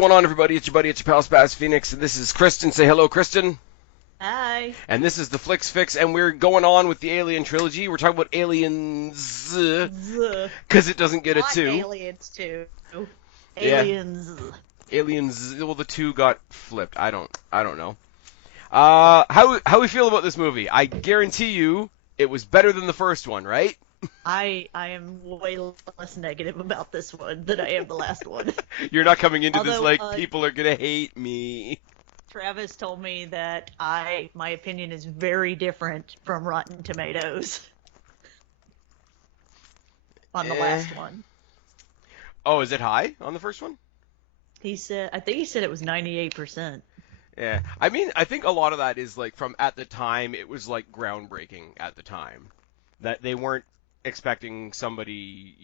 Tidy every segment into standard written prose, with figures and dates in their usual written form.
going on, everybody? It's your buddy, it's your pal Spaz Phoenix, and this is Kristen. Say hello, Kristen. Hi. And this is the Flix Fix, and we're going on with the Alien trilogy. We're talking about Aliens, because it doesn't get a 2. Aliens 2. Aliens. Yeah. Aliens. Well, the 2 got flipped. I don't know. How we feel about this movie? I guarantee you, it was better than the first one, right? I am way less negative about this one than I am the last one. You're not coming into this like, people are gonna hate me. Travis told me that my opinion is very different from Rotten Tomatoes on the last one. Oh, is it high on the first one? I think he said it was 98%. Yeah, I mean, I think a lot of that is like from at the time, it was like groundbreaking at the time. That they weren't expecting somebody,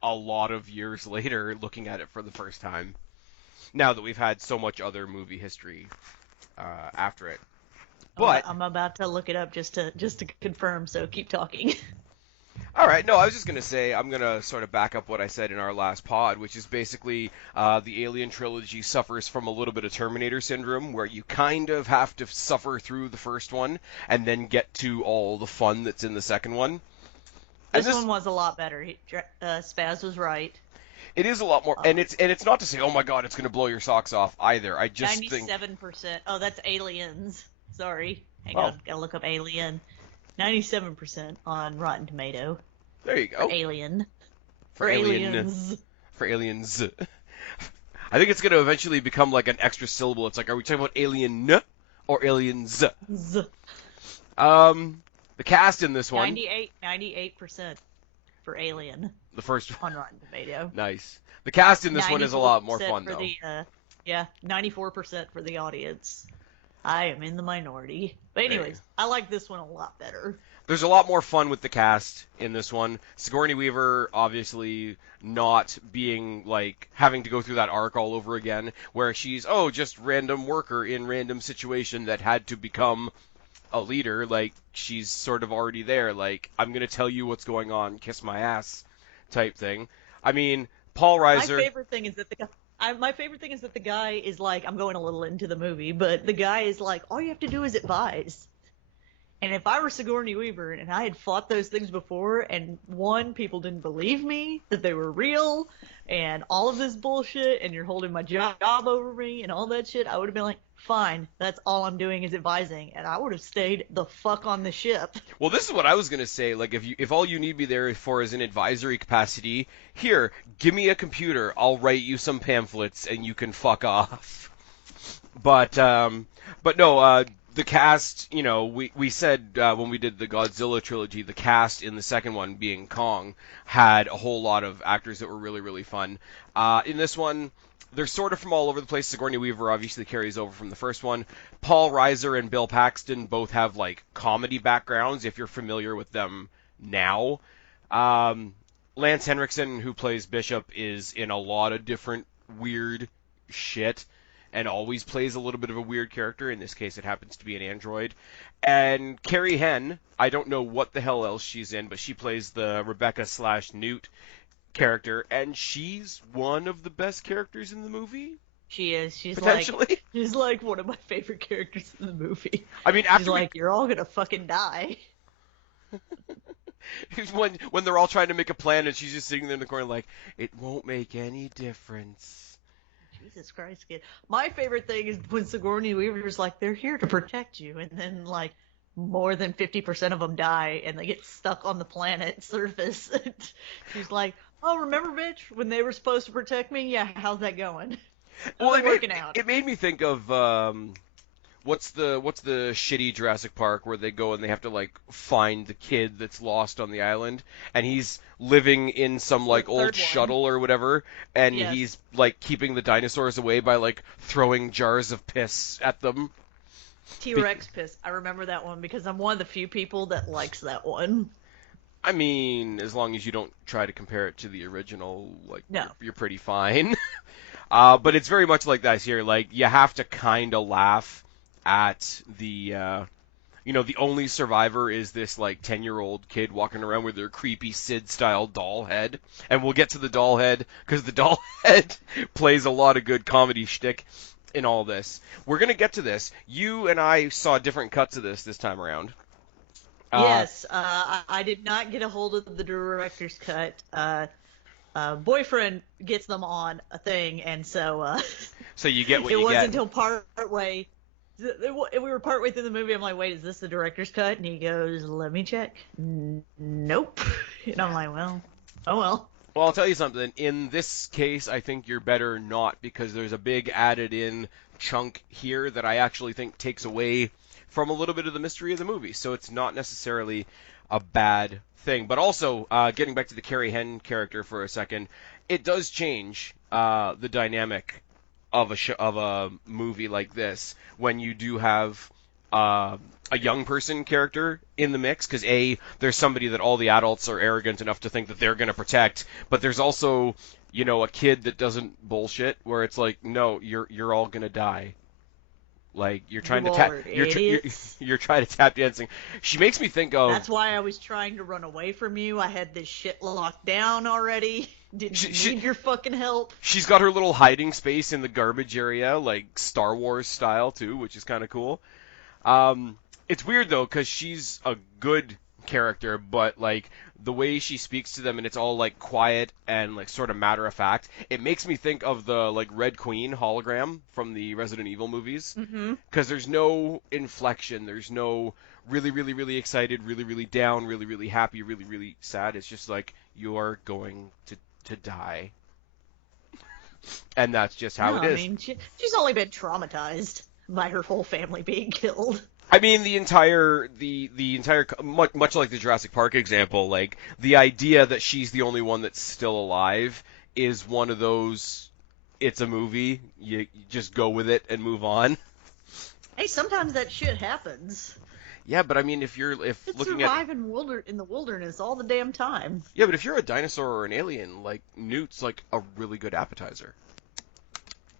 a lot of years later looking at it for the first time. Now that we've had so much other movie history after it. But I'm about to look it up just to confirm, so keep talking. All right, no, I was just going to say, I'm going to sort of back up what I said in our last pod, which is basically the Alien trilogy suffers from a little bit of Terminator syndrome, where you kind of have to suffer through the first one and then get to all the fun that's in the second one. This one was a lot better. Spaz was right. It is a lot more, and it's not to say, oh my god, it's going to blow your socks off either. I just 97%. Oh, that's Aliens. Sorry. Hang on, gotta look up Alien. 97% on Rotten Tomato. There you go. For Alien. For Aliens. For Aliens. I think it's going to eventually become like an extra syllable. It's like, are we talking about Alien or Aliens? The cast in this one. 98% for Alien. The first one. On Rotten Tomato. Nice. The cast in this one is a lot more fun, though. 94% for the audience. I am in the minority. But anyways, I like this one a lot better. There's a lot more fun with the cast in this one. Sigourney Weaver, obviously, not being, like, having to go through that arc all over again, where she's, just random worker in random situation that had to become a leader. Like, she's sort of already there. Like, I'm going to tell you what's going on, kiss my ass type thing. I mean, Paul Reiser... My favorite thing is that the guy is like, I'm going a little into the movie, but the guy is like, all you have to do is advise. And if I were Sigourney Weaver and I had fought those things before, and people didn't believe me, that they were real, and all of this bullshit, and you're holding my job over me, and all that shit, I would have been like, fine, that's all I'm doing is advising, and I would have stayed the fuck on the ship. Well, this is what I was going to say. Like, if all you need me there for is an advisory capacity, here, give me a computer, I'll write you some pamphlets, and you can fuck off. But no, the cast, we said when we did the Godzilla trilogy, the cast in the second one, being Kong, had a whole lot of actors that were really, really fun. In this one, they're sort of from all over the place. Sigourney Weaver obviously carries over from the first one. Paul Reiser and Bill Paxton both have, like, comedy backgrounds, if you're familiar with them now. Lance Henriksen, who plays Bishop, is in a lot of different weird shit, and always plays a little bit of a weird character. In this case, it happens to be an android. And Carrie Henn, I don't know what the hell else she's in, but she plays the Rebecca/Newt character, and she's one of the best characters in the movie. She is. She's potentially. She's like one of my favorite characters in the movie. I mean, she's like, you're all gonna fucking die. when they're all trying to make a plan, and she's just sitting there in the corner like, it won't make any difference. Jesus Christ, kid. My favorite thing is when Sigourney Weaver's like, they're here to protect you, and then, like, more than 50% of them die, and they get stuck on the planet surface. She's like, oh, remember, bitch, when they were supposed to protect me? Yeah, how's that going? Well, working out. It made me think of, what's the shitty Jurassic Park where they go and they have to, like, find the kid that's lost on the island, and he's living in some, like, old shuttle or whatever, and he's, like, keeping the dinosaurs away by, like, throwing jars of piss at them. T-Rex piss. I remember that one because I'm one of the few people that likes that one. I mean, as long as you don't try to compare it to the original, like, no. You're pretty fine. But it's very much like that here. Like, you have to kind of laugh at the the only survivor is this like 10-year-old kid walking around with their creepy Sid-style doll head. And we'll get to the doll head because the doll head plays a lot of good comedy shtick in all this. We're gonna get to this. You and I saw different cuts of this time around. Yes, I did not get a hold of the director's cut. Boyfriend gets them on a thing, and so So you get what it you wasn't get. until partway. We were partway through the movie. I'm like, wait, is this the director's cut? And he goes, let me check. Nope. And I'm like, well, oh well. Well, I'll tell you something. In this case, I think you're better not, because there's a big added-in chunk here that I actually think takes away from a little bit of the mystery of the movie. So it's not necessarily a bad thing. But also, getting back to the Carrie Henn character for a second, it does change the dynamic of a movie like this when you do have a young person character in the mix, because there's somebody that all the adults are arrogant enough to think that they're going to protect, but there's also a kid that doesn't bullshit, where it's like, no, you're all going to die. Like, you're trying you're trying to tap dancing. She makes me think of. That's why I was trying to run away from you. I had this shit locked down already. Didn't need your fucking help. She's got her little hiding space in the garbage area, like Star Wars style too, which is kind of cool. It's weird though, because she's a good character, but like the way she speaks to them, and it's all like quiet and like sort of matter of fact. It makes me think of the like Red Queen hologram from the Resident Evil movies, because there's no inflection, there's no really, really, really excited, really, really down, really, really happy, really, really sad. It's just like, you are going to die, and that's just how it is. I mean, she's only been traumatized by her whole family being killed. I mean, the entire much like the Jurassic Park example, like the idea that she's the only one that's still alive is one of those. It's a movie. You just go with it and move on. Hey, sometimes that shit happens. Yeah, but I mean, It's looking surviving in the wilderness all the damn time. Yeah, but if you're a dinosaur or an alien, like Newt's like a really good appetizer.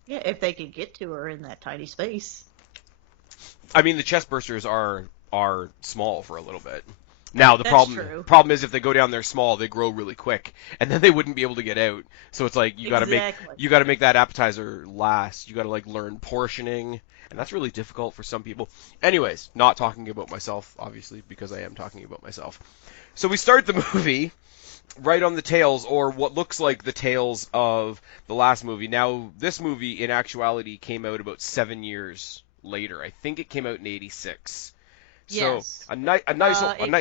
Yeah, if they could get to her in that tiny space. I mean, the chest bursters are small for a little bit. Now the That's true. problem is if they go down there small, they grow really quick, and then they wouldn't be able to get out. So it's like you got to make that appetizer last. You got to like learn portioning, and that's really difficult for some people. Anyways, not talking about myself, obviously, because I am talking about myself. So we start the movie right on the tails, or what looks like the tails of the last movie. Now, this movie, in actuality, came out about 7 years later. I think it came out in 86. Yes. So it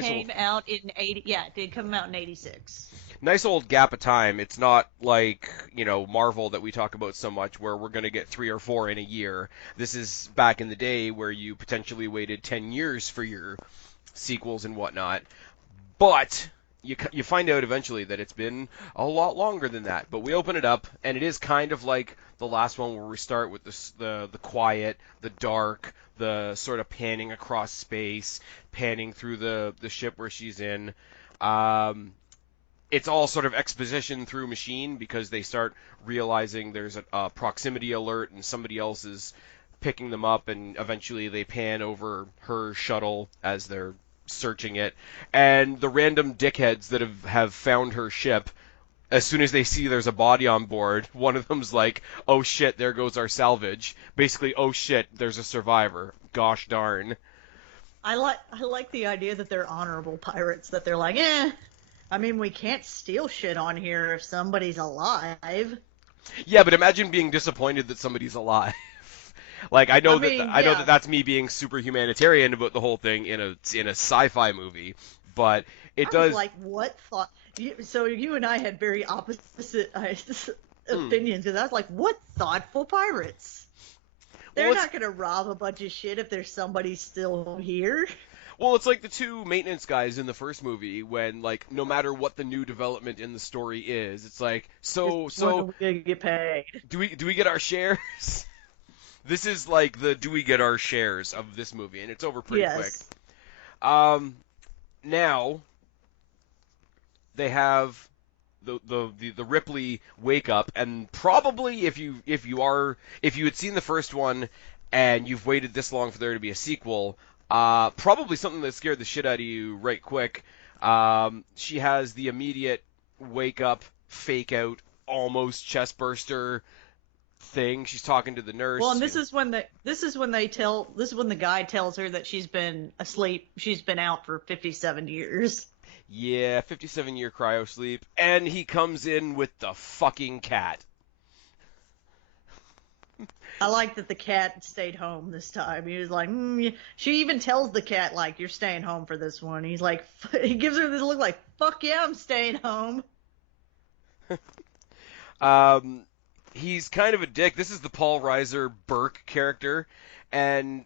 came out in 80. Yeah, it did come out in 86. Nice old gap of time. It's not like, Marvel that we talk about so much, where we're going to get 3 or 4 in a year. This is back in the day where you potentially waited 10 years for your sequels and whatnot. But you find out eventually that it's been a lot longer than that. But we open it up, and it is kind of like the last one, where we start with the quiet, the dark, the sort of panning across space, panning through the ship where she's in. It's all sort of exposition through machine, because they start realizing there's a proximity alert and somebody else is picking them up, and eventually they pan over her shuttle as they're searching it. And the random dickheads that have found her ship, as soon as they see there's a body on board, one of them's like, oh shit, there goes our salvage. Basically, oh shit, there's a survivor. Gosh darn. I like the idea that they're honorable pirates, that they're like, I mean, we can't steal shit on here if somebody's alive. Yeah, but imagine being disappointed that somebody's alive. Like, I know that that's me being super humanitarian about the whole thing in a sci-fi movie, but it does. Was like, what thought? So you and I had very opposite opinions, because I was like, what thoughtful pirates? They're not gonna rob a bunch of shit if there's somebody still here. Well, it's like the two maintenance guys in the first movie, when, like, no matter what the new development in the story is, it's like, so when we get paid? Do we get our shares? This is like the do we get our shares of this movie, and it's over pretty quick. Now they have the Ripley wake up, and probably if you had seen the first one and you've waited this long for there to be a sequel, Probably something that scared the shit out of you right quick. She has the immediate wake up, fake out, almost chest burster thing. She's talking to the Well, nurse. and this is when the guy tells her that she's been asleep. She's been out for 57 years. Yeah, 57-year cryo sleep. And he comes in with the fucking cat. I like that the cat stayed home this time. He was like, she even tells the cat, like, you're staying home for this one. He's like, he gives her this look like, fuck yeah, I'm staying home. He's kind of a dick. This is the Paul Reiser Burke character, and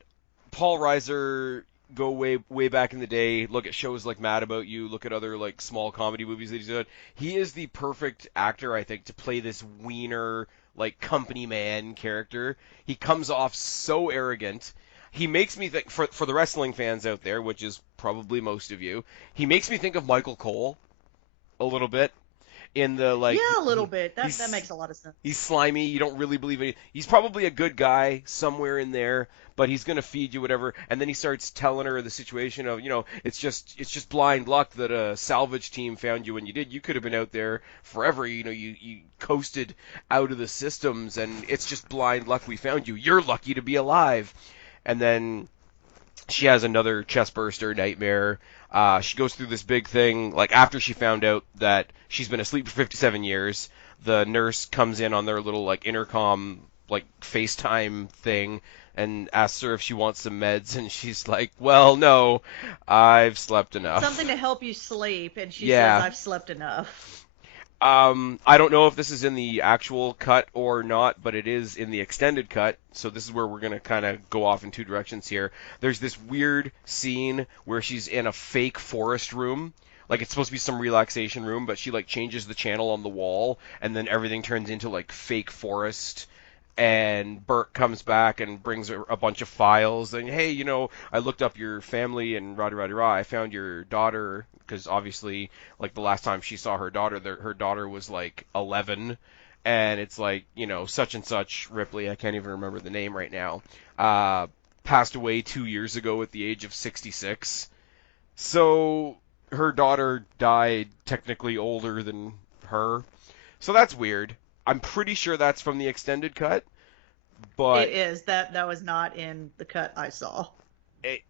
Paul Reiser, go way back in the day, look at shows like Mad About You, look at other like small comedy movies that he's done. He is the perfect actor, I think, to play this wiener, like company man character. He comes off so arrogant. He makes me think, for the wrestling fans out there, which is probably most of you, he makes me think of Michael Cole a little bit. In the like, yeah, a little bit. That makes a lot of sense. He's slimy. You don't really believe it. He's probably a good guy somewhere in there, but he's gonna feed you whatever. And then he starts telling her the situation of, it's just blind luck that a salvage team found you when you did. You could have been out there forever. You coasted out of the systems, and it's just blind luck we found you. You're lucky to be alive. And then she has another chest burster nightmare. She goes through this big thing, like after she found out that she's been asleep for 57 years, the nurse comes in on their little like intercom, like FaceTime thing, and asks her if she wants some meds, and she's like, well, no, I've slept enough. Something to help you sleep, and she Yeah. says, I've slept enough. I don't know if this is in the actual cut or not, but it is in the extended cut, so this is where we're going to kind of go off in two directions here. There's this weird scene where she's in a fake forest room. Like, it's supposed to be some relaxation room, but she, like, changes the channel on the wall, and then everything turns into, like, fake forest. And Burke comes back and brings her a bunch of files, and, hey, I looked up your family, and rah-rah-rah, I found your daughter, because obviously, like, the last time she saw her daughter, her daughter was, like, 11, and it's like, such and such, Ripley, I can't even remember the name right now, passed away 2 years ago at the age of 66. So her daughter died technically older than her. So that's weird. I'm pretty sure that's from the extended cut, but It is. That was not in the cut I saw.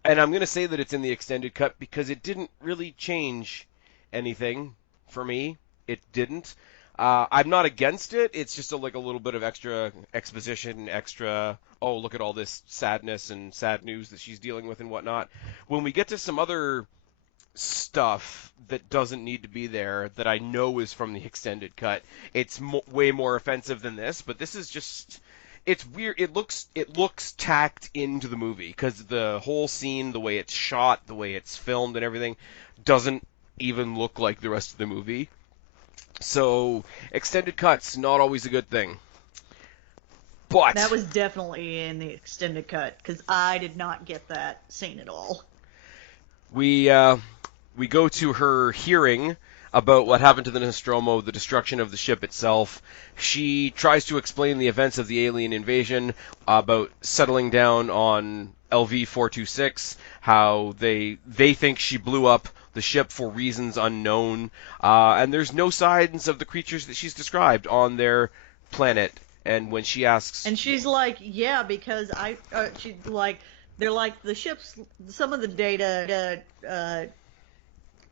and I'm going to say that it's in the extended cut because it didn't really change anything for me. It didn't. I'm not against it. It's just like a little bit of extra exposition, extra, oh, look at all this sadness and sad news that she's dealing with and whatnot. When we get to some other stuff that doesn't need to be there that I know is from the extended cut, it's way more offensive than this, but this is just, it's weird. It looks tacked into the movie because the whole scene, the way it's shot, the way it's filmed and everything doesn't even look like the rest of the movie. So extended cuts, not always a good thing. But That was definitely in the extended cut because I did not get that scene at all. we go to her hearing about what happened to the Nostromo, the destruction of the ship itself. She tries to explain the events of the alien invasion, about settling down on LV-426, how they think she blew up the ship for reasons unknown, and there's no signs of the creatures that she's described on their planet. And when she asks... And she's like, yeah, because she's like, they're like, the ships, some of the data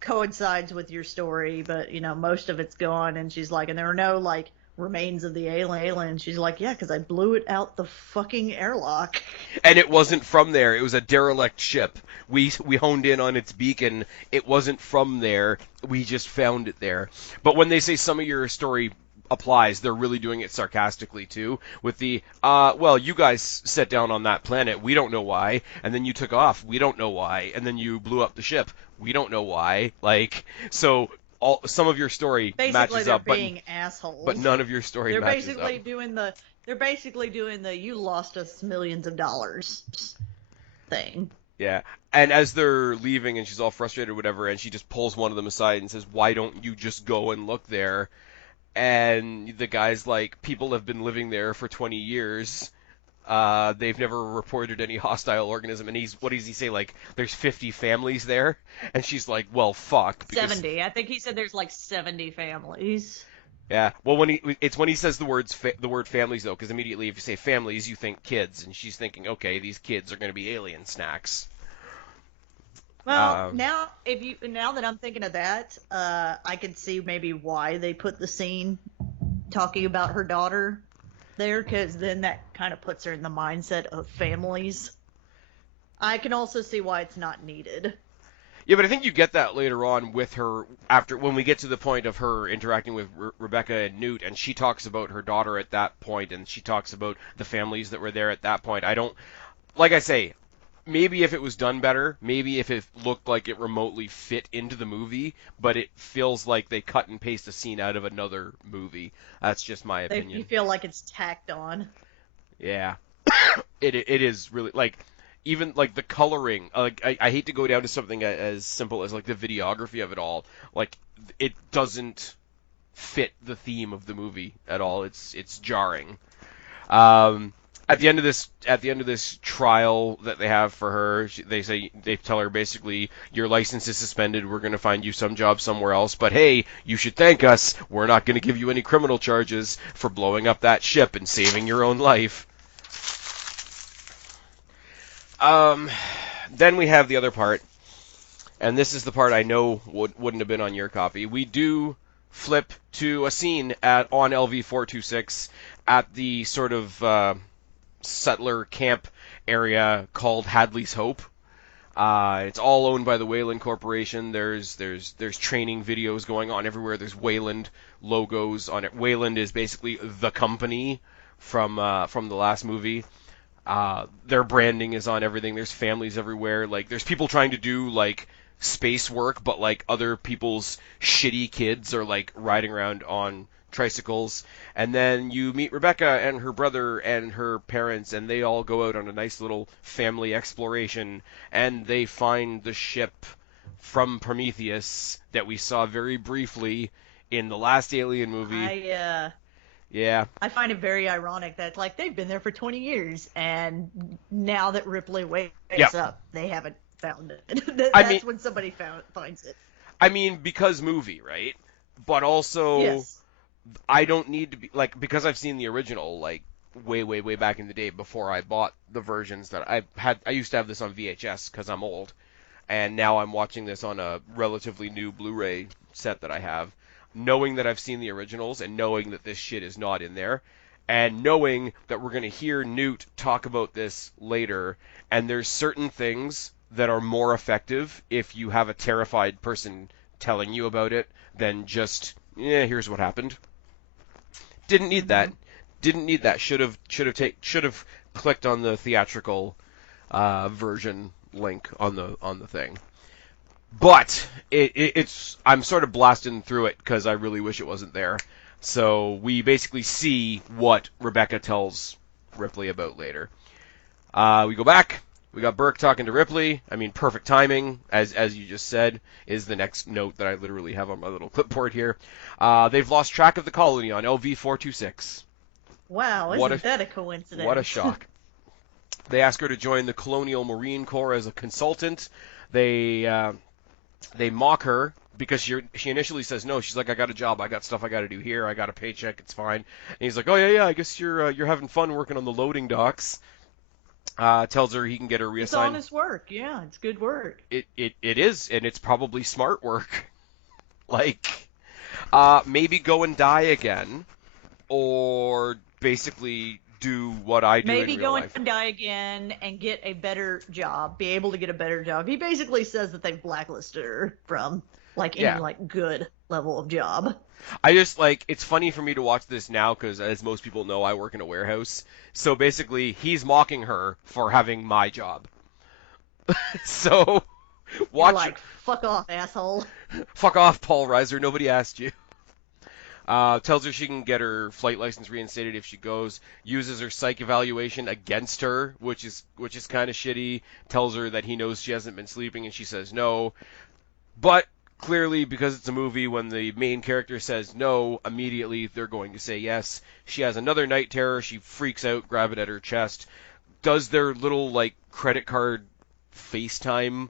coincides with your story, but, most of it's gone. And she's like, and there are no, like, remains of the alien. She's like, yeah, because I blew it out the fucking airlock. And it wasn't from there. It was a derelict ship. We honed in on its beacon. It wasn't from there. We just found it there. But when they say some of your story applies, they're really doing it sarcastically too, with the well, you guys set down on that planet, we don't know why, and then you took off, we don't know why, and then you blew up the ship, we don't know why. Like, so some of your story matches up, being assholes, but none of your story they're matches basically up. They're basically doing the you lost us millions of dollars thing. Yeah. And as they're leaving and she's all frustrated or whatever, and she just pulls one of them aside and says, why don't you just go and look there? And the guy's like, people have been living there for 20 years. They've never reported any hostile organism. And what does he say? Like, there's 50 families there? And she's like, well, fuck. 70. I think he said there's like 70 families. Yeah. Well, when he says the word families, though, because immediately if you say families, you think kids. And she's thinking, okay, these kids are going to be alien snacks. Well, now that I'm thinking of that, I can see maybe why they put the scene talking about her daughter there, because then that kind of puts her in the mindset of families. I can also see why it's not needed. Yeah, but I think you get that later on with her when we get to the point of her interacting with Rebecca and Newt, and she talks about her daughter at that point, and she talks about the families that were there at that point. Like I say, maybe if it was done better, maybe if it looked like it remotely fit into the movie, but it feels like they cut and paste a scene out of another movie. That's just my opinion. You feel like it's tacked on. Yeah. It is really, like, even, like, the coloring, like, I hate to go down to something as simple as, like, the videography of it all. Like, it doesn't fit the theme of the movie at all. It's jarring. At the end of this trial that they have for her, they tell her basically, your license is suspended. We're going to find you some job somewhere else. But hey, you should thank us. We're not going to give you any criminal charges for blowing up that ship and saving your own life. Then we have the other part, and this is the part I know wouldn't have been on your copy. We do flip to a scene on LV-426 at the sort of settler camp area called Hadley's Hope. It's all owned by the Wayland Corporation. There's training videos going on everywhere. There's Wayland logos on it. Wayland is basically the company from the last movie. Their branding is on everything. There's families everywhere. Like, there's people trying to do, like, space work, but, like, other people's shitty kids are, like, riding around on tricycles. And then you meet Rebecca and her brother and her parents, and they all go out on a nice little family exploration, and they find the ship from Prometheus that we saw very briefly in the last Alien movie. Yeah. I find it very ironic that, like, they've been there for 20 years, and now that Ripley wakes up, they haven't found it. That's when somebody finds it. I mean, because movie, right? But also, yes. I don't need to be, like, because I've seen the original, like, way, way, way back in the day before I bought the versions that I had. I used to have this on VHS because I'm old, and now I'm watching this on a relatively new Blu-ray set that I have. Knowing that I've seen the originals and knowing that this shit is not in there, and knowing that we're going to hear Newt talk about this later, and there's certain things that are more effective if you have a terrified person telling you about it than just, here's what happened. Didn't need that. Didn't need that. Should have clicked on the theatrical version link on the thing. But it's I'm sort of blasting through it because I really wish it wasn't there. So we basically see what Rebecca tells Ripley about later. We go back. We got Burke talking to Ripley. I mean, perfect timing, as you just said, is the next note that I literally have on my little clipboard here. They've lost track of the colony on LV-426. Wow, isn't that a coincidence? What a shock. They ask her to join the Colonial Marine Corps as a consultant. They mock her because she initially says no. She's like, I got a job. I got stuff I got to do here. I got a paycheck. It's fine. And he's like, oh, yeah, I guess you're having fun working on the loading docks. Tells her he can get her reassigned. It's honest work. Yeah, it's good work. It is, and it's probably smart work. Like, maybe go and die again, or basically do what I do maybe in real life. Maybe go and die again and get a better job, be able to get a better job. He basically says that they've blacklisted her from, like, any, like, good level of job. I just, like, it's funny for me to watch this now because, as most people know, I work in a warehouse. So, basically, he's mocking her for having my job. So, watch. You're like, fuck off, asshole. Fuck off, Paul Reiser. Nobody asked you. Tells her she can get her flight license reinstated if she goes. Uses her psych evaluation against her, which is kind of shitty. Tells her that he knows she hasn't been sleeping, and she says no. But clearly, because it's a movie, when the main character says no, immediately they're going to say yes. She has another night terror. She freaks out, grab it at her chest, does their little, like, credit card FaceTime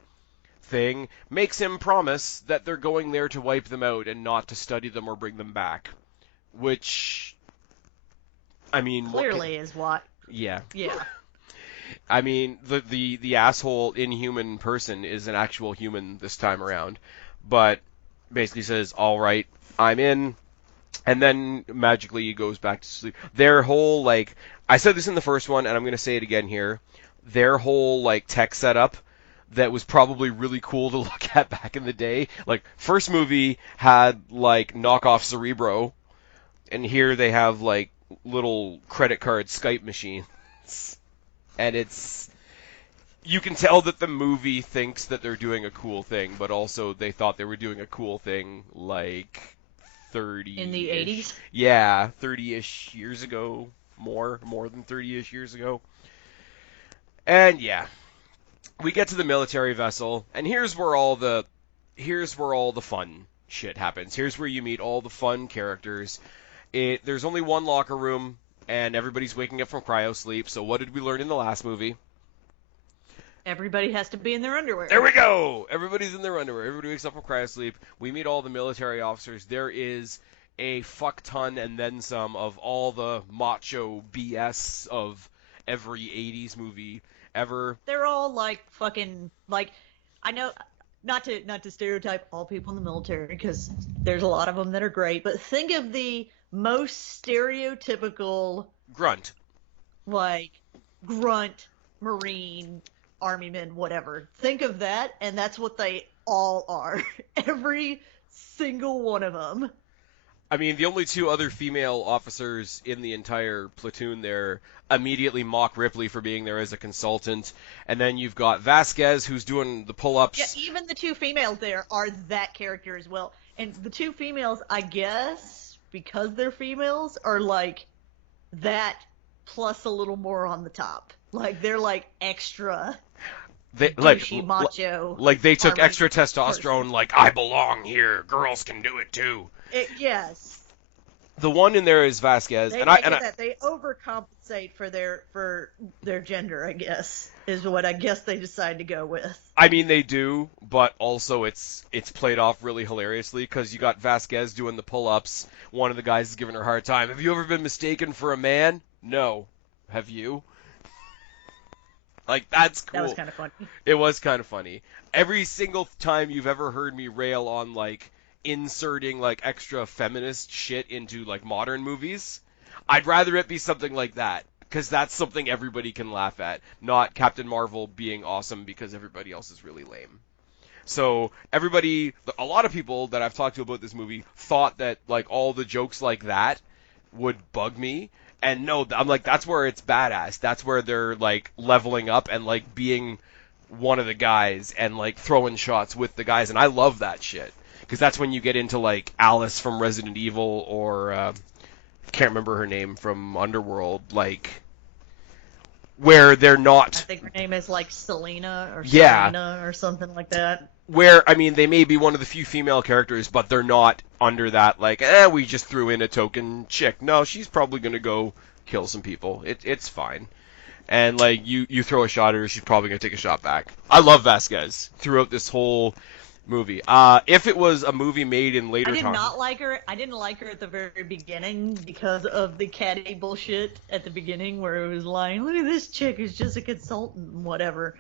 thing, makes him promise that they're going there to wipe them out and not to study them or bring them back. Which, I mean... Clearly is what... Yeah. Yeah. I mean, the asshole inhuman person is an actual human this time around, but basically says, all right, I'm in, and then magically he goes back to sleep. Their whole, like, I said this in the first one, and I'm going to say it again here, their whole, like, tech setup that was probably really cool to look at back in the day. Like, first movie had, like, knockoff Cerebro, and here they have, like, little credit card Skype machines. And it's... You can tell that the movie thinks that they're doing a cool thing, but also they thought they were doing a cool thing, like, 30... In the 80s? Yeah, 30-ish years ago. More than 30-ish years ago. And, yeah. We get to the military vessel, and here's where all the fun shit happens. Here's where you meet all the fun characters. There's only one locker room, and everybody's waking up from cryo sleep. So what did we learn in the last movie? Everybody has to be in their underwear. There we go! Everybody's in their underwear. Everybody wakes up from cryo sleep. We meet all the military officers. There is a fuck ton and then some of all the macho BS of every 80s movie ever. They're all like fucking, like, I know, not to stereotype all people in the military, because there's a lot of them that are great, but think of the most stereotypical grunt, like grunt, Marine, Army men, whatever. Think of that, and that's what they all are. Every single one of them. I mean, the only two other female officers in the entire platoon there immediately mock Ripley for being there as a consultant, and then you've got Vasquez, who's doing the pull-ups. Yeah, even the two females there are that character as well. And the two females, I guess, because they're females, are like that plus a little more on the top. Like, they're like extra douchey, macho. Like they took extra testosterone, person. like, I belong here, girls can do it too. Yes. The one in there is Vasquez, They overcompensate for their gender, I guess, is what I guess they decide to go with. I mean, they do, but also it's played off really hilariously, because you got Vasquez doing the pull-ups. One of the guys is giving her a hard time. Have you ever been mistaken for a man? No. Have you? Like, that's cool. That was kind of funny. It was kind of funny. Every single time you've ever heard me rail on, like, inserting, like, extra feminist shit into, like, modern movies, I'd rather it be something like that, because that's something everybody can laugh at, not Captain Marvel being awesome because everybody else is really lame. So a lot of people that I've talked to about this movie thought that, like, all the jokes like that would bug me. And no, I'm like, that's where it's badass. That's where they're, like, leveling up and, like, being one of the guys and, like, throwing shots with the guys. And I love that shit. Because that's when you get into, like, Alice from Resident Evil or, can't remember her name, from Underworld, like, where they're not... I think her name is, like, Selena or Yeah. Selena or something like that. Where, I mean, they may be one of the few female characters, but they're not under that, like, we just threw in a token chick. No, she's probably going to go kill some people. It's fine. And, like, you throw a shot at her, she's probably going to take a shot back. I love Vasquez throughout this whole movie. If it was a movie made in later time... I didn't like her at the very beginning because of the catty bullshit at the beginning where it was like, look at this chick who's just a consultant and whatever.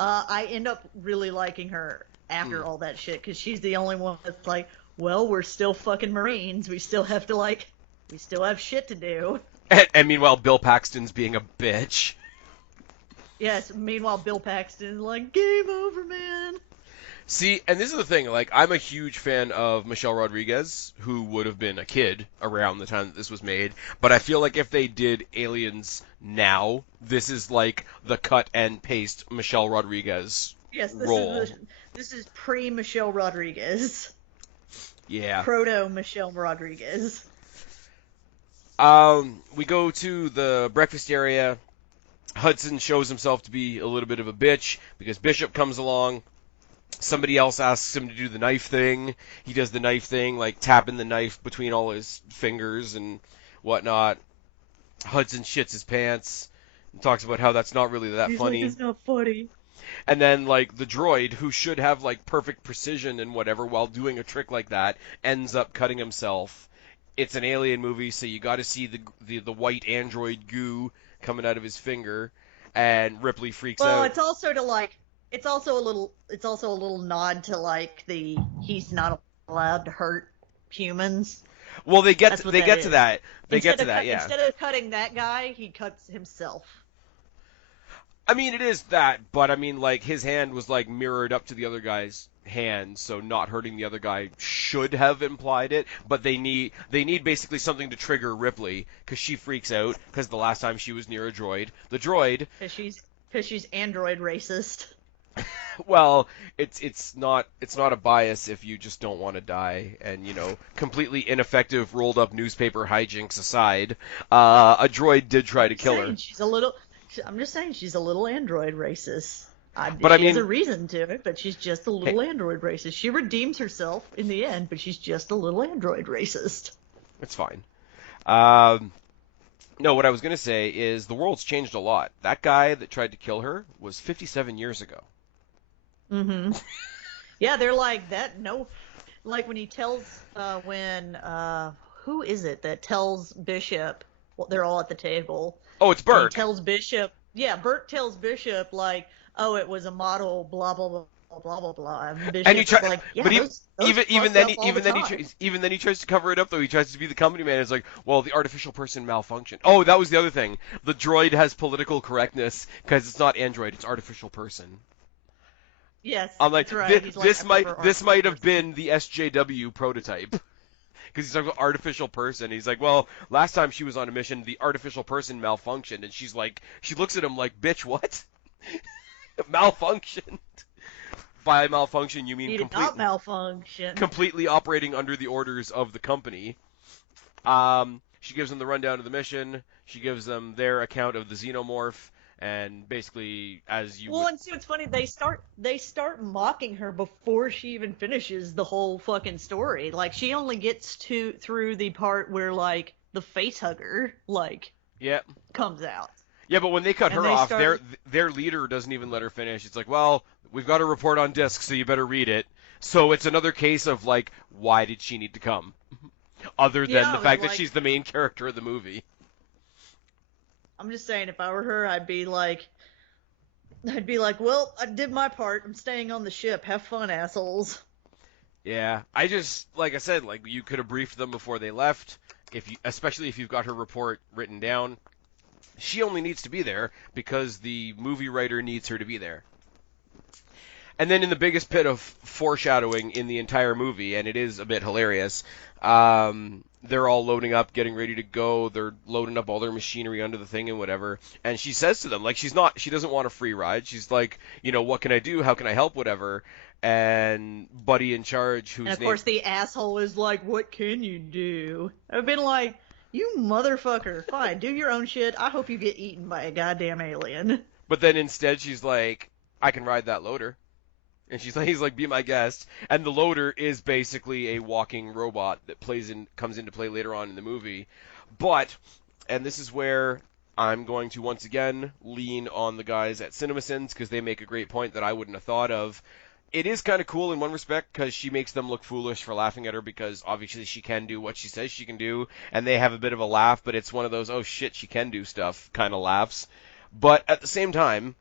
I end up really liking her after all that shit, because she's the only one that's like, well, we're still fucking Marines. We still have shit to do. And meanwhile, Bill Paxton's being a bitch. Yes, meanwhile, Bill Paxton is like, game over, man. See, and this is the thing, like, I'm a huge fan of Michelle Rodriguez, who would have been a kid around the time that this was made, but I feel like if they did Aliens now, this is like the cut and paste Michelle Rodriguez role. This is pre-Michelle Rodriguez. Yeah. Proto-Michelle Rodriguez. We go to the breakfast area. Hudson shows himself to be a little bit of a bitch, because Bishop comes along. Somebody else asks him to do the knife thing. He does the knife thing, like tapping the knife between all his fingers and whatnot. Hudson shits his pants and talks about how that's not really that He's like, funny. it's not funny. And then, like, the droid, who should have, like, perfect precision and whatever while doing a trick like that, ends up cutting himself. It's an alien movie, so you gotta see the white android goo coming out of his finger, and Ripley freaks Well, out. it's also to like, it's also a little nod to like he's not allowed to hurt humans. Well, they get That's what they that get is. to that. They get Instead to of that, yeah. Instead of cutting that guy, he cuts himself. I mean, it is that, but I mean, like, his hand was, like, mirrored up to the other guy's hand, so not hurting the other guy should have implied it, but they need basically something to trigger Ripley, because she freaks out, because the last time she was near a droid, the droid, Because she's android racist. well, it's not a bias if you just don't want to die, and, completely ineffective rolled up newspaper hijinks aside, a droid did try to kill her. I'm just saying she's a little android racist. But I She has mean- a reason to it, but she's just a little android racist. She redeems herself in the end, but she's just a little android racist. It's fine. No, what I was going to say is the world's changed a lot. That guy that tried to kill her was 57 years ago. Mm-hmm. Yeah, they're like that. No, like when he tells who is it that tells Bishop? Well, they're all at the table. Oh, it's And he Burke. tells Bishop. Yeah, Burke tells Bishop like, oh, it was a model, blah blah blah blah blah blah. And Bishop's And he tries, like, yeah, but those even fuck then, up all the time. even then he tries to cover it up. Though he tries to be the company man. It's like, well, the artificial person malfunctioned. Oh, that was the other thing. The droid has political correctness because it's not android; it's artificial person. Yes, I'm like, that's right. He's this like, I prefer this might have artificial been the SJW prototype. Because he's talking about artificial person. He's like, well, last time she was on a mission, the artificial person malfunctioned, and she looks at him like, bitch, what? Malfunctioned. By malfunction, you mean He did not malfunction. completely operating under the orders of the company. She gives them the rundown of the mission. She gives them their account of the xenomorph, and basically, as you Well, and see what's funny? They start mocking her before she even finishes the whole fucking story. Like she only gets through the part where like the face hugger yeah. comes out. Yeah, but when they cut And her they off, start- their leader doesn't even let her finish. It's like, well, we've got a report on disc, so you better read it. So it's another case of like, why did she need to come? Other than Yeah, the I fact was that she's the main character of the movie. I'm just saying, if I were her, I'd be like, well, I did my part. I'm staying on the ship. Have fun, assholes. Yeah, like I said, like you could have briefed them before they left. Especially if you've got her report written down. She only needs to be there because the movie writer needs her to be there. And then in the biggest pit of foreshadowing in the entire movie, and it is a bit hilarious, they're all loading up, getting ready to go. They're loading up all their machinery under the thing and whatever. And she says to them, like, she doesn't want a free ride. She's like, what can I do? How can I help? Whatever. And Buddy in charge, And of course, the asshole is like, what can you do? I've been like, you motherfucker. Fine, do your own shit. I hope you get eaten by a goddamn alien. But then instead she's like, I can ride that loader. And he's like, be my guest. And the loader is basically a walking robot that comes into play later on in the movie. But, and this is where I'm going to once again lean on the guys at CinemaSins because they make a great point that I wouldn't have thought of. It is kind of cool in one respect because she makes them look foolish for laughing at her because obviously she can do what she says she can do, and they have a bit of a laugh, but it's one of those, oh shit, she can do stuff kind of laughs. But at the same time,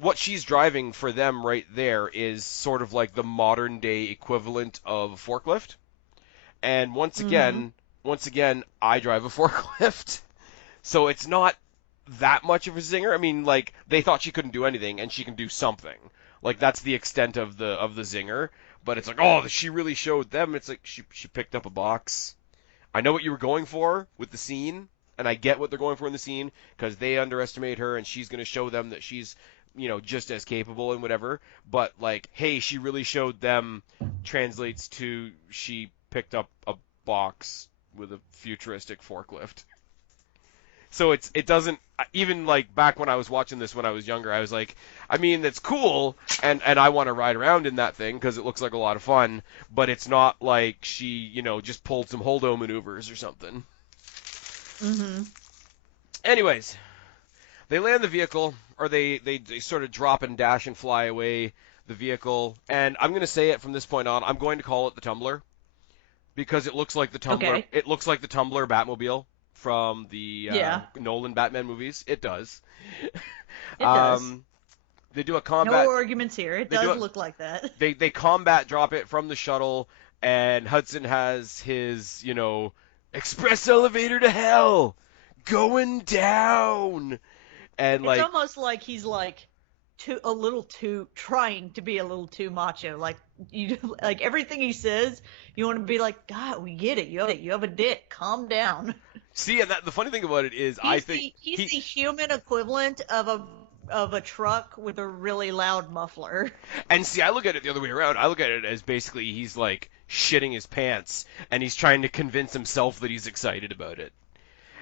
what she's driving for them right there is sort of like the modern day equivalent of a forklift. And once again, I drive a forklift. So it's not that much of a zinger. I mean, like, they thought she couldn't do anything, and she can do something. Like, that's the extent of the zinger. But it's like, oh, she really showed them. It's like, she picked up a box. I know what you were going for with the scene, and I get what they're going for in the scene, because they underestimate her, and she's going to show them that she's, just as capable and whatever. But, like, hey, she really showed them translates to she picked up a box with a futuristic forklift. So it doesn't, even like back when I was watching this when I was younger, I was like, I mean, that's cool, and I want to ride around in that thing because it looks like a lot of fun, but it's not like she, just pulled some holdo maneuvers or something. Mm-hmm. Anyways, they land the vehicle, or they sort of drop and dash and fly away the vehicle, and I'm going to say it from this point on, I'm going to call it the Tumbler, because it looks like the Tumbler. Okay. It looks like the Tumbler Batmobile from the Nolan Batman movies. It does. It does. They do a combat. No arguments here. It does look like that. They combat drop it from the shuttle, and Hudson has his, express elevator to hell going down. And it's almost like he's like trying to be a little too macho. Like like everything he says, you want to be like, God, we get it. You have a dick. Calm down. See, and the funny thing about it is, I think he's the human equivalent of a truck with a really loud muffler. And see, I look at it the other way around. I look at it as basically he's like shitting his pants, and he's trying to convince himself that he's excited about it.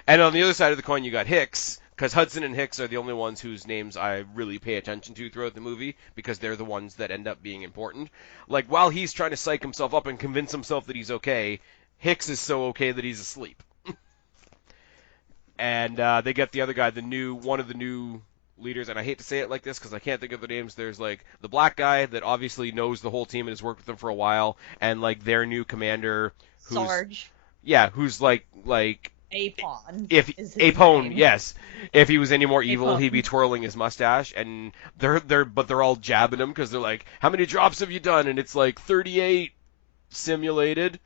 And on the other side of the coin, you got Hicks, because Hudson and Hicks are the only ones whose names I really pay attention to throughout the movie, because they're the ones that end up being important. Like, while he's trying to psych himself up and convince himself that he's okay, Hicks is so okay that he's asleep. And they get the other guy, one of the new leaders, and I hate to say it like this because I can't think of the names. There's like the black guy that obviously knows the whole team and has worked with them for a while, and like their new commander, Sarge. Yeah, who's like Apon. Apon, yes. If he was any more evil, he'd be twirling his mustache, and they're all jabbing him because they're like, how many drops have you done? And it's like 38 simulated.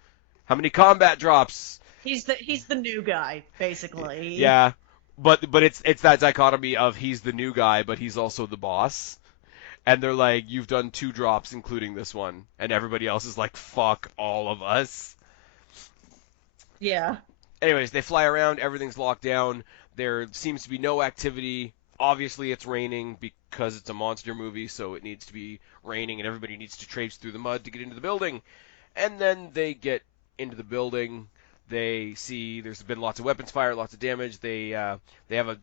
How many combat drops? He's the new guy, basically. Yeah, but it's that dichotomy of he's the new guy, but he's also the boss. And they're like, you've done 2 drops, including this one, and everybody else is like, fuck all of us. Yeah. Anyways, they fly around, everything's locked down, there seems to be no activity. Obviously it's raining because it's a monster movie, so it needs to be raining and everybody needs to traipse through the mud to get into the building. And then they get into the building, they see there's been lots of weapons fire, lots of damage, they have a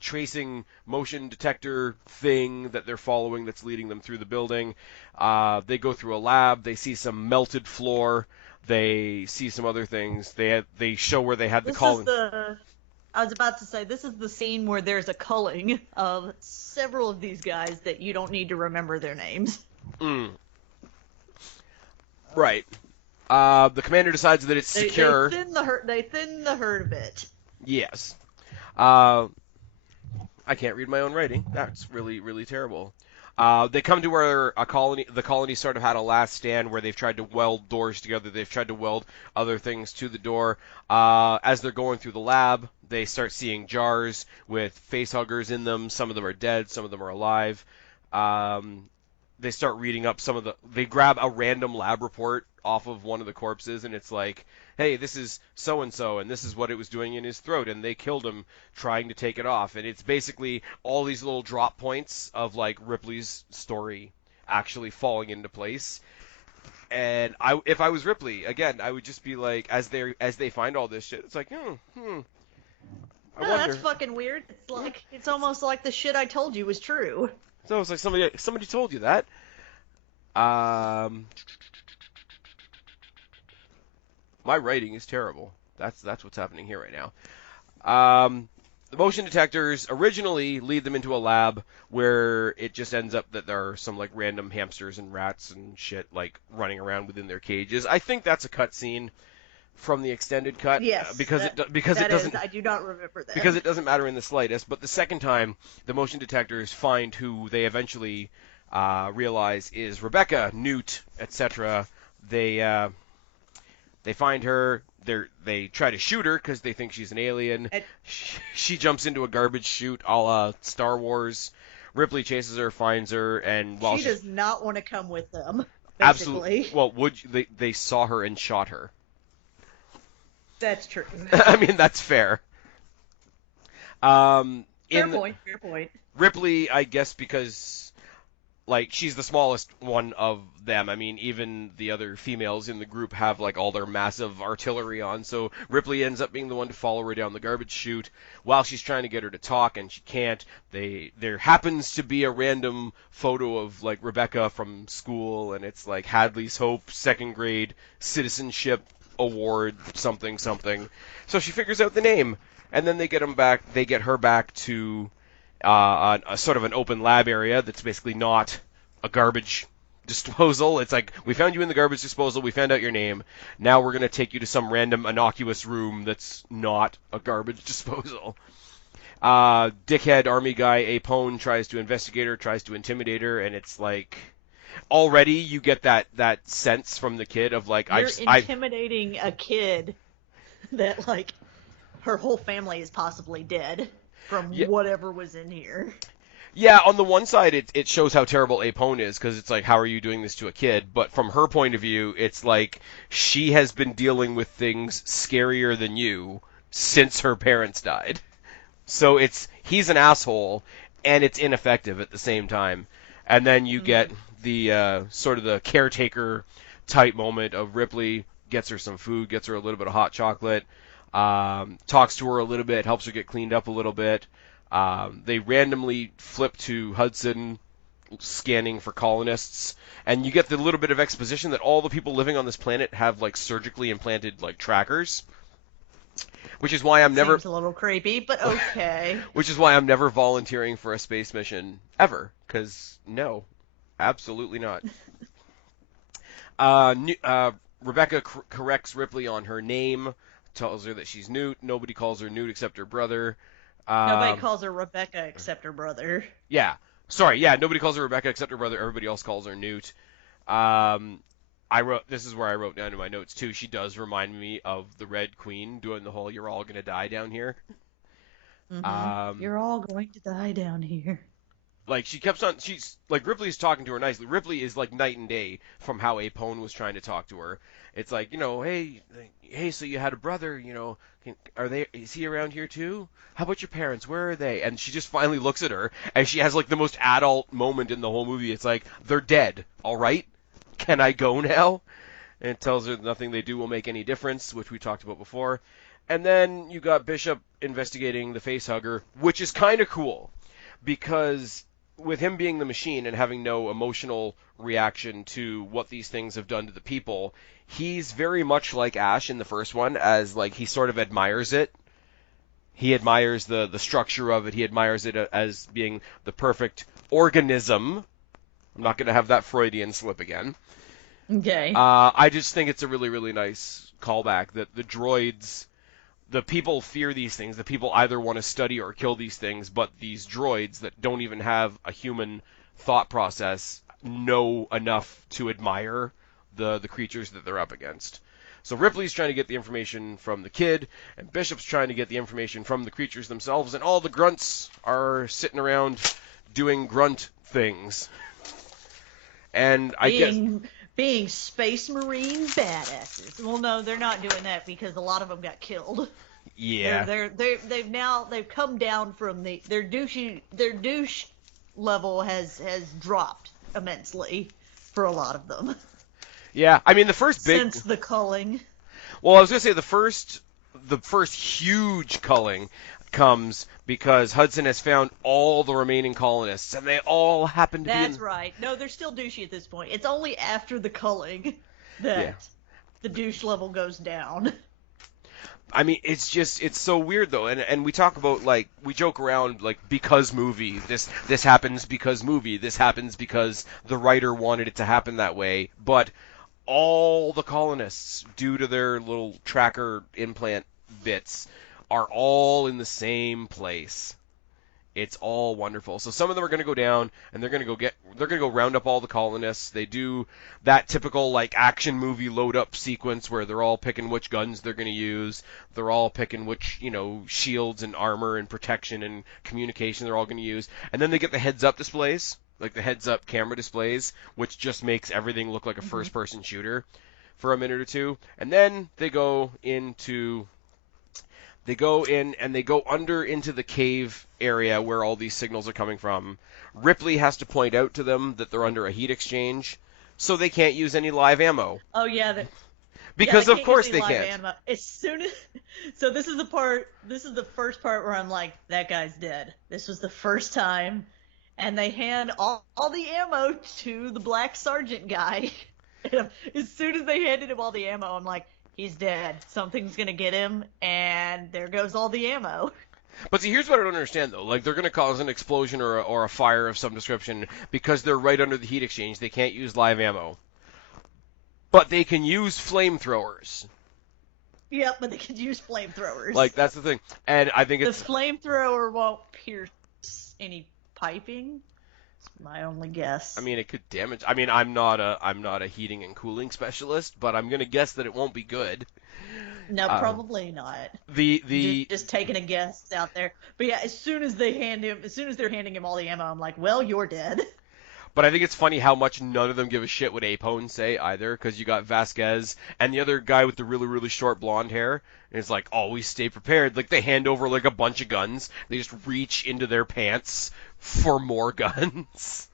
tracing motion detector thing that they're following that's leading them through the building. They go through a lab, they see some melted floor, they see some other things. They show where they had the culling. I was about to say, this is the scene where there's a culling of several of these guys that you don't need to remember their names. Right. The commander decides that it's secure. They thin the herd a bit. Yes. I can't read my own writing. That's really, really terrible. They come to where the colony sort of had a last stand where they've tried to weld doors together. They've tried to weld other things to the door. As they're going through the lab, they start seeing jars with facehuggers in them. Some of them are dead. Some of them are alive. They start reading up they grab a random lab report off of one of the corpses, and it's like, hey, this is so-and-so, and this is what it was doing in his throat, and they killed him trying to take it off. And it's basically all these little drop points of, like, Ripley's story actually falling into place. And if I was Ripley, again, I would just be like, as they find all this shit, it's like, I wonder. That's fucking weird. It's almost like the shit I told you was true. So it's like somebody told you that. My writing is terrible. That's what's happening here right now. The motion detectors originally lead them into a lab where it just ends up that there are some like random hamsters and rats and shit like running around within their cages. I think that's a cutscene from the extended cut. Yes, because it doesn't. I do not remember that. Because it doesn't matter in the slightest. But the second time, the motion detectors find who they eventually realize is Rebecca, Newt, etc. They find her. They try to shoot her because they think she's an alien. She jumps into a garbage chute a la Star Wars. Ripley chases her, finds her, and while she does not want to come with them. Basically. Absolutely. Well, they saw her and shot her. That's true. I mean, that's fair. Fair point. Ripley, I guess, because like she's the smallest one of them. I mean, even the other females in the group have like all their massive artillery on. So Ripley ends up being the one to follow her down the garbage chute while she's trying to get her to talk, and she can't. There happens to be a random photo of like Rebecca from school, and it's like Hadley's Hope second grade citizenship award something something. So she figures out the name, and then they get him back. They get her back to a sort of an open lab area that's basically not a garbage disposal. It's like, we found you in the garbage disposal, we found out your name, now we're going to take you to some random innocuous room that's not a garbage disposal. Dickhead army guy Apone tries to investigate her, tries to intimidate her, and it's like, already you get that sense from the kid of like, you're intimidating a kid that like her whole family is possibly dead from whatever was in here. Yeah, on the one side, it shows how terrible Apone is, because it's like, how are you doing this to a kid? But from her point of view, it's like, she has been dealing with things scarier than you since her parents died. So he's an asshole, and it's ineffective at the same time. And then you get the sort of the caretaker type moment of Ripley gets her some food, gets her a little bit of hot chocolate, talks to her a little bit, helps her get cleaned up a little bit. They randomly flip to Hudson scanning for colonists, and you get the little bit of exposition that all the people living on this planet have like surgically implanted like trackers, which is why I'm never. Seems a little creepy, but okay. Which is why I'm never volunteering for a space mission ever, because no, absolutely not. Rebecca corrects Ripley on her name, tells her that she's Newt. Nobody calls her Newt except her brother. Nobody calls her Rebecca except her brother. Yeah. Sorry, nobody calls her Rebecca except her brother. Everybody else calls her Newt. This is where I wrote down in my notes too. She does remind me of the Red Queen doing the whole "you're all gonna die down here." Mm-hmm. You're all going to die down here. Like she's like, Ripley's talking to her nicely. Ripley is like night and day from how Apone was trying to talk to her. It's like, hey, so you had a brother, is he around here too? How about your parents? Where are they? And she just finally looks at her, and she has like the most adult moment in the whole movie. It's like, they're dead, all right? Can I go now? And it tells her nothing they do will make any difference, which we talked about before. And then you got Bishop investigating the facehugger, which is kind of cool, because with him being the machine and having no emotional reaction to what these things have done to the people, he's very much like Ash in the first one, as like he sort of admires it. He admires the structure of it. He admires it as being the perfect organism. I'm not going to have that Freudian slip again. Okay. I just think it's a really, really nice callback that the droids, the people fear these things. The people either want to study or kill these things, but these droids that don't even have a human thought process know enough to admire the creatures that they're up against. So Ripley's trying to get the information from the kid, and Bishop's trying to get the information from the creatures themselves, and all the grunts are sitting around doing grunt things. And I guess being space marine badasses. Well, no, they're not doing that because a lot of them got killed. Yeah. They've come down from their douche level has dropped immensely for a lot of them. Yeah, I mean the first big since the culling. Well, I was gonna say the first huge culling comes because Hudson has found all the remaining colonists, and they all happen to be. That's right. No, they're still douchey at this point. It's only after the culling that the douche level goes down. I mean, it's so weird though, and we talk about, like, we joke around like, because movie, this happens because movie, this happens because the writer wanted it to happen that way, but all the colonists, due to their little tracker implant bits, are all in the same place. It's all wonderful. So some of them are going to go down, and they're going to go round up all the colonists. They do that typical like action movie load up sequence where they're all picking which guns they're going to use. They're all picking which, shields and armor and protection and communication they're all going to use. And then they get the heads up displays, like the heads up camera displays, which just makes everything look like a first person shooter for a minute or two. And then they go into They go in and they go under into the cave area where all these signals are coming from. Ripley has to point out to them that they're under a heat exchange, so they can't use any live ammo. Oh yeah, Because they of can't course use any they live can't. ammo. As soon as, so this is the part. This is the first part where I'm like, that guy's dead. This was the first time, and they hand all the ammo to the black sergeant guy. And as soon as they handed him all the ammo, I'm like, he's dead. Something's gonna get him, and there goes all the ammo. But see, here's what I don't understand though. Like they're going to cause an explosion or a fire of some description because they're right under the heat exchange. They can't use live ammo. But they can use flamethrowers. Yep, but they could use flamethrowers. Like that's the thing. And I think The it's flamethrower won't pierce any piping. It's my only guess. I mean it could damage. I mean I'm not a heating and cooling specialist, but I'm going to guess that it won't be good. No, probably not. The Just taking a guess out there. But yeah, as soon as they're handing him all the ammo, I'm like, well, you're dead. But I think it's funny how much none of them give a shit what Apone say either, because you got Vasquez and the other guy with the really, really short blonde hair. And it's like, always stay prepared. Like, they hand over, like, a bunch of guns. They just reach into their pants for more guns.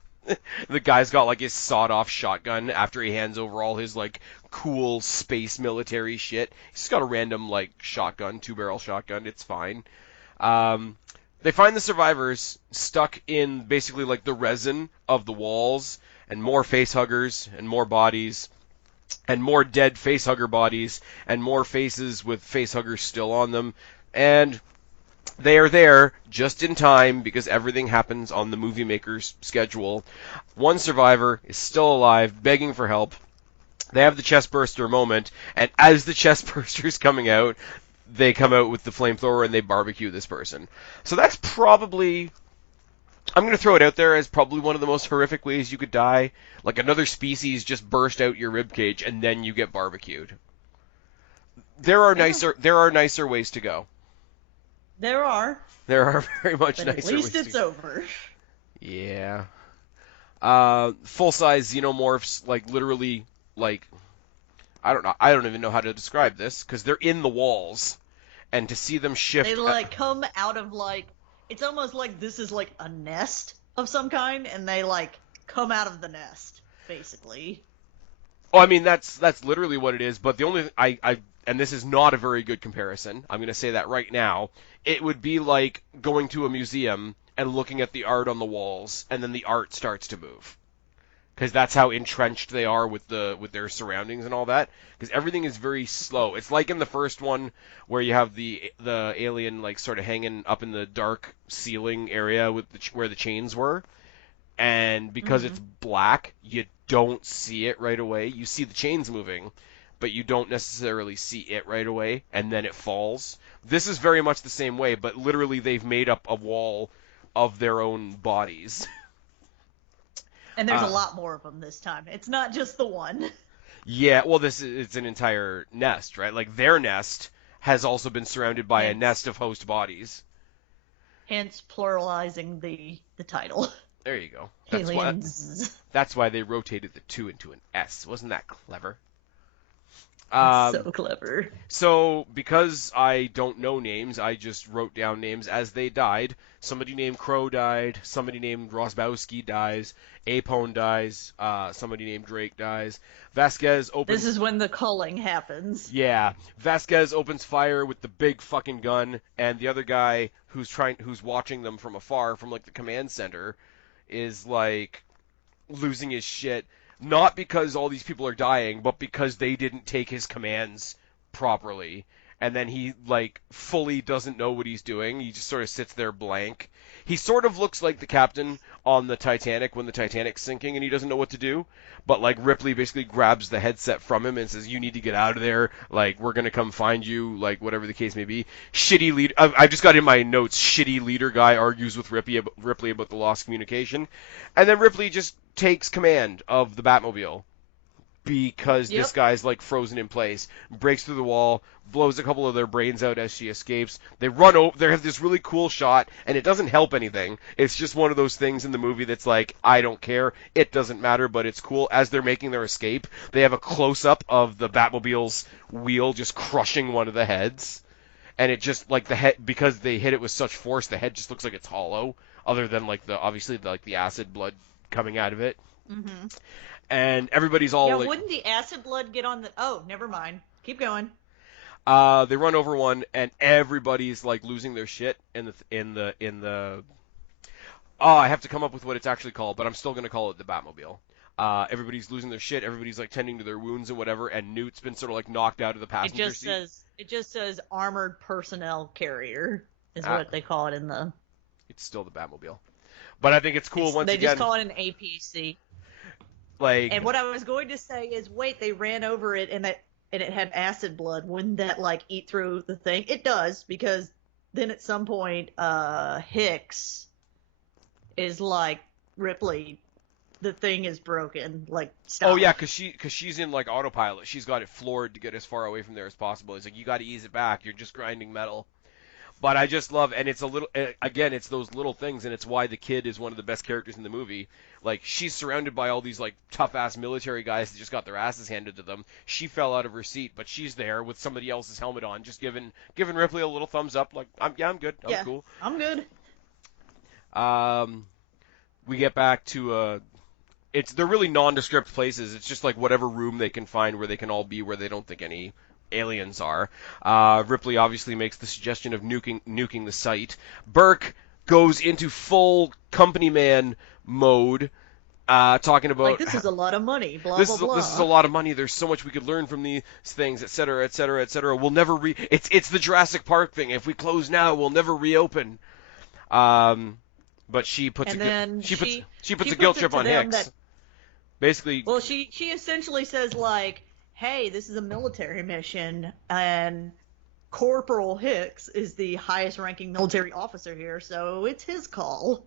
The guy's got, like, his sawed-off shotgun after he hands over all his, like, cool space military shit. He's got a random, like, shotgun, 2-barrel shotgun. It's fine. They find the survivors stuck in basically like the resin of the walls, and more facehuggers, and more bodies, and more dead facehugger bodies, and more faces with facehuggers still on them. And they are there just in time because everything happens on the movie maker's schedule. One survivor is still alive, begging for help. They have the chest burster moment, and as the chest burster is coming out, they come out with the flamethrower and they barbecue this person. So that's probably, I'm going to throw it out there as probably one of the most horrific ways you could die. Like another species just burst out your ribcage and then you get barbecued. There are nicer ways to go. There are. There are very much But nicer at least ways it's to go. over. Yeah. Full-size xenomorphs, like literally, like, I don't even know how to describe this, because they're in the walls. And to see them shift... They like come out of like, it's almost like this is like a nest of some kind, and they like come out of the nest, basically. Oh, I mean, that's literally what it is, but the only... and this is not a very good comparison, I'm going to say that right now, it would be like going to a museum and looking at the art on the walls, and then the art starts to move. Because that's how entrenched they are with their surroundings and all that. Because everything is very slow. It's like in the first one where you have the alien like sort of hanging up in the dark ceiling area with where the chains were, and because it's black, you don't see it right away. You see the chains moving, but you don't necessarily see it right away, and then it falls. This is very much the same way, but literally they've made up a wall of their own bodies. And there's a lot more of them this time. It's not just the one. Yeah, well, it's an entire nest, right? Like, their nest has also been surrounded by a nest of host bodies. Hence pluralizing the title. There you go. Aliens. That's why they rotated the 2 into an S. Wasn't that clever? So clever. So, because I don't know names, I just wrote down names as they died. Somebody named Crow died. Somebody named Rosbowski dies. Apone dies. Somebody named Drake dies. Vasquez opens... This is when the culling happens. Yeah. Vasquez opens fire with the big fucking gun, and the other guy who's watching them from afar, from, like, the command center, is, like, losing his shit. Not because all these people are dying, but because they didn't take his commands properly. And then he, like, fully doesn't know what he's doing. He just sort of sits there blank. He sort of looks like the captain on the Titanic when the Titanic's sinking and he doesn't know what to do. But, like, Ripley basically grabs the headset from him and says, you need to get out of there. Like, we're going to come find you, like, whatever the case may be. Shitty leader... I've just got in my notes, shitty leader guy argues with Ripley about the lost communication. And then Ripley just takes command of the Batmobile. Because this guy's, like, frozen in place. Breaks through the wall, blows a couple of their brains out as she escapes. They run over. They have this really cool shot, and it doesn't help anything. It's just one of those things in the movie that's like, I don't care. It doesn't matter, but it's cool. As they're making their escape, they have a close-up of the Batmobile's wheel just crushing one of the heads. and it just like the head, because they hit it with such force, the head just looks like it's hollow, other than like the acid blood coming out of it. Mm-hmm. And everybody's all Yeah, like, wouldn't the acid blood get on the? Oh, never mind. Keep going. they run over one, and everybody's like losing their shit in the. Oh, I have to come up with what it's actually called, but I'm still gonna call it the Batmobile. Everybody's losing their shit. Everybody's like tending to their wounds and whatever. And Newt's been sort of like knocked out of the passenger seat. It just says armored personnel carrier is Ah. what they call it in the. It's still the Batmobile, but I think it's cool once They again. just call it an APC. Like, And what I was going to say is, wait, they ran over it and it had acid blood. Wouldn't that like eat through the thing? It does, because then at some point, Hicks is like, Ripley, the thing is broken. Like, stop. oh yeah, because she's in like autopilot. She's got it floored to get as far away from there as possible. It's like, you got to ease it back. You're just grinding metal. But I just love, and it's a little, again, it's those little things, and it's why the kid is one of the best characters in the movie. Like, she's surrounded by all these like tough ass military guys that just got their asses handed to them. She fell out of her seat, but she's there with somebody else's helmet on, just giving Ripley a little thumbs up, like, I'm good, I'm cool. I'm good. We get back to they're really nondescript places. It's just like whatever room they can find where they can all be, where they don't think any aliens are. Ripley obviously makes the suggestion of nuking the site. Burke goes into full company man mode, talking about Like, this is a lot of money, blah, this blah, is blah. this is a lot of money. There's so much we could learn from these things, etc., etc., etc. We'll never it's the Jurassic Park thing. If we close now, we'll never reopen. But she puts she puts a guilt trip on Hicks. Basically, well, she essentially says, like, hey, this is a military mission, and Corporal Hicks is the highest ranking military officer here, so it's his call.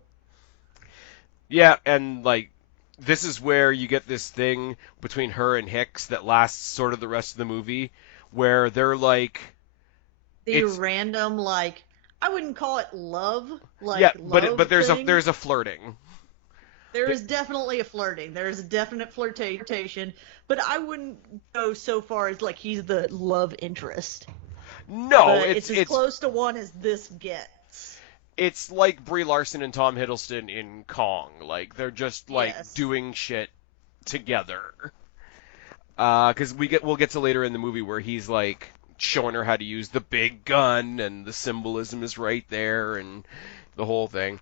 Yeah, and like, this is where you get this thing between her and Hicks that lasts sort of the rest of the movie, where they're like, random, like, I wouldn't call it love, like, yeah, love but there's thing. a flirting. There is definitely a flirting. There is a definite flirtation, but I wouldn't go so far as like he's the love interest. No, but it's as close to one as this gets. It's like Brie Larson and Tom Hiddleston in Kong. Like, they're just like doing shit together. Because we'll get to later in the movie where he's like showing her how to use the big gun, and the symbolism is right there, and the whole thing.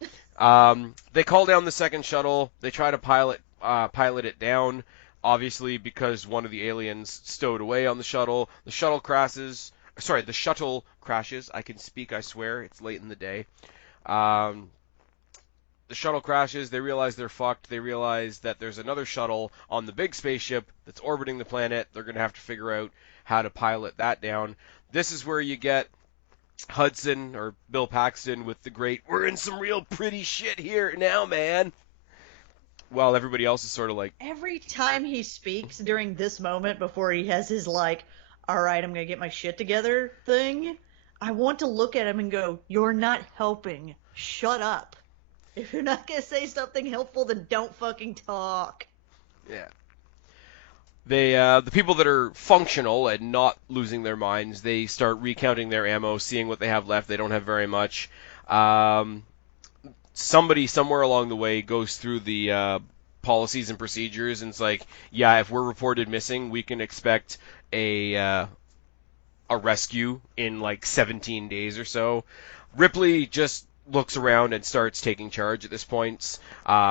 They call down the second shuttle. They try to pilot it down, obviously because one of the aliens stowed away on the shuttle. The shuttle crashes. I can speak, I swear. It's late in the day. The shuttle crashes. They realize they're fucked. They realize that there's another shuttle on the big spaceship that's orbiting the planet. They're going to have to figure out how to pilot that down. This is where you get Hudson, or Bill Paxton, with the great, we're in some real pretty shit here now, man. While everybody else is sort of like... Every time he speaks during this moment before he has his, like, alright, I'm gonna get my shit together thing, I want to look at him and go, you're not helping. Shut up. If you're not gonna say something helpful, then don't fucking talk. Yeah. The people that are functional and not losing their minds, they start recounting their ammo, seeing what they have left. They don't have very much. Somebody somewhere along the way goes through the policies and procedures, and it's like, yeah, if we're reported missing, we can expect a rescue in like 17 days or so. Ripley just looks around and starts taking charge at this point.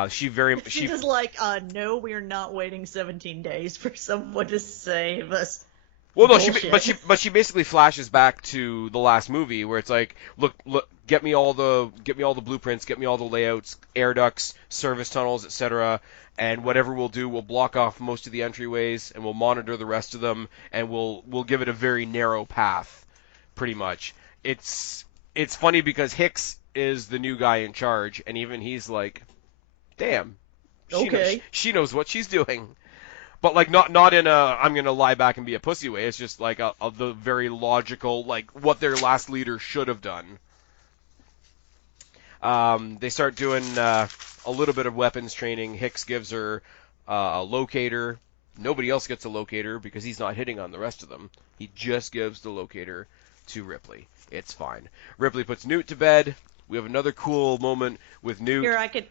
She's just like, no, we're not waiting 17 days for someone to save us. Well, no, she basically flashes back to the last movie where it's like, look, get me all the blueprints, get me all the layouts, air ducts, service tunnels, etc. And whatever we'll do, we'll block off most of the entryways, and we'll monitor the rest of them, and we'll give it a very narrow path, pretty much. It's funny because Hicks is the new guy in charge, and even he's like, damn, she knows what she's doing. But like not in a I'm gonna lie back and be a pussy way. It's just like the very logical, like what their last leader should have done. They start doing a little bit of weapons training. Hicks gives her a locator. Nobody else gets a locator because he's not hitting on the rest of them. He just gives the locator to Ripley. It's fine. Ripley puts Newt to bed. We have another cool moment with Newt. Here, I can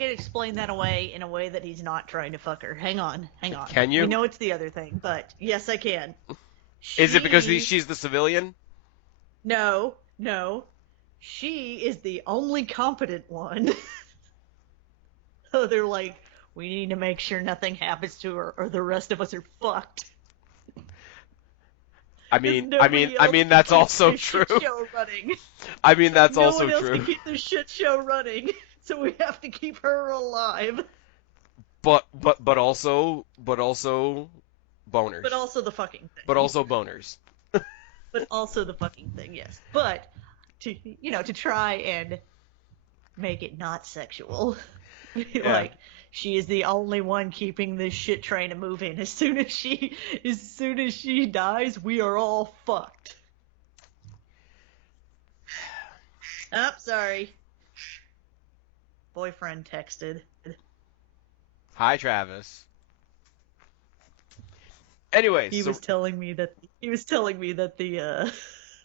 explain that away in a way that he's not trying to fuck her. Hang on. Can you? We know it's the other thing, but yes, I can. Is it because she's the civilian? No. She is the only competent one. So they're like, we need to make sure nothing happens to her, or the rest of us are fucked. I mean, that's also true. I mean, that's also true. No one else can keep the shit show running, so we have to keep her alive. But also boners. But also the fucking thing. But also boners. But also the fucking thing, yes. But to try and make it not sexual, like. She is the only one keeping this shit train moving. As soon as she dies, we are all fucked. Oh, sorry. Boyfriend texted. Hi, Travis. Anyways, he was telling me that the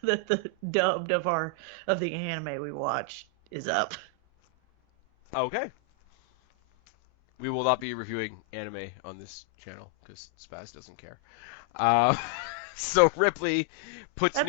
that the dubbed of the anime we watched is up. Okay. We will not be reviewing anime on this channel because Spaz doesn't care. So Ripley puts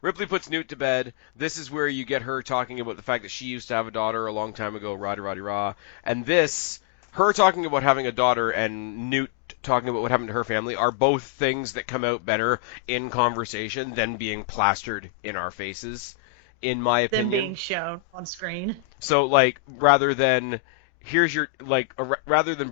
Ripley puts Newt to bed. This is where you get her talking about the fact that she used to have a daughter a long time ago, rah-de-rah-de-rah. And this, her talking about having a daughter and Newt talking about what happened to her family are both things that come out better in conversation than being plastered in our faces, in my opinion. Than being shown on screen. So, like, rather than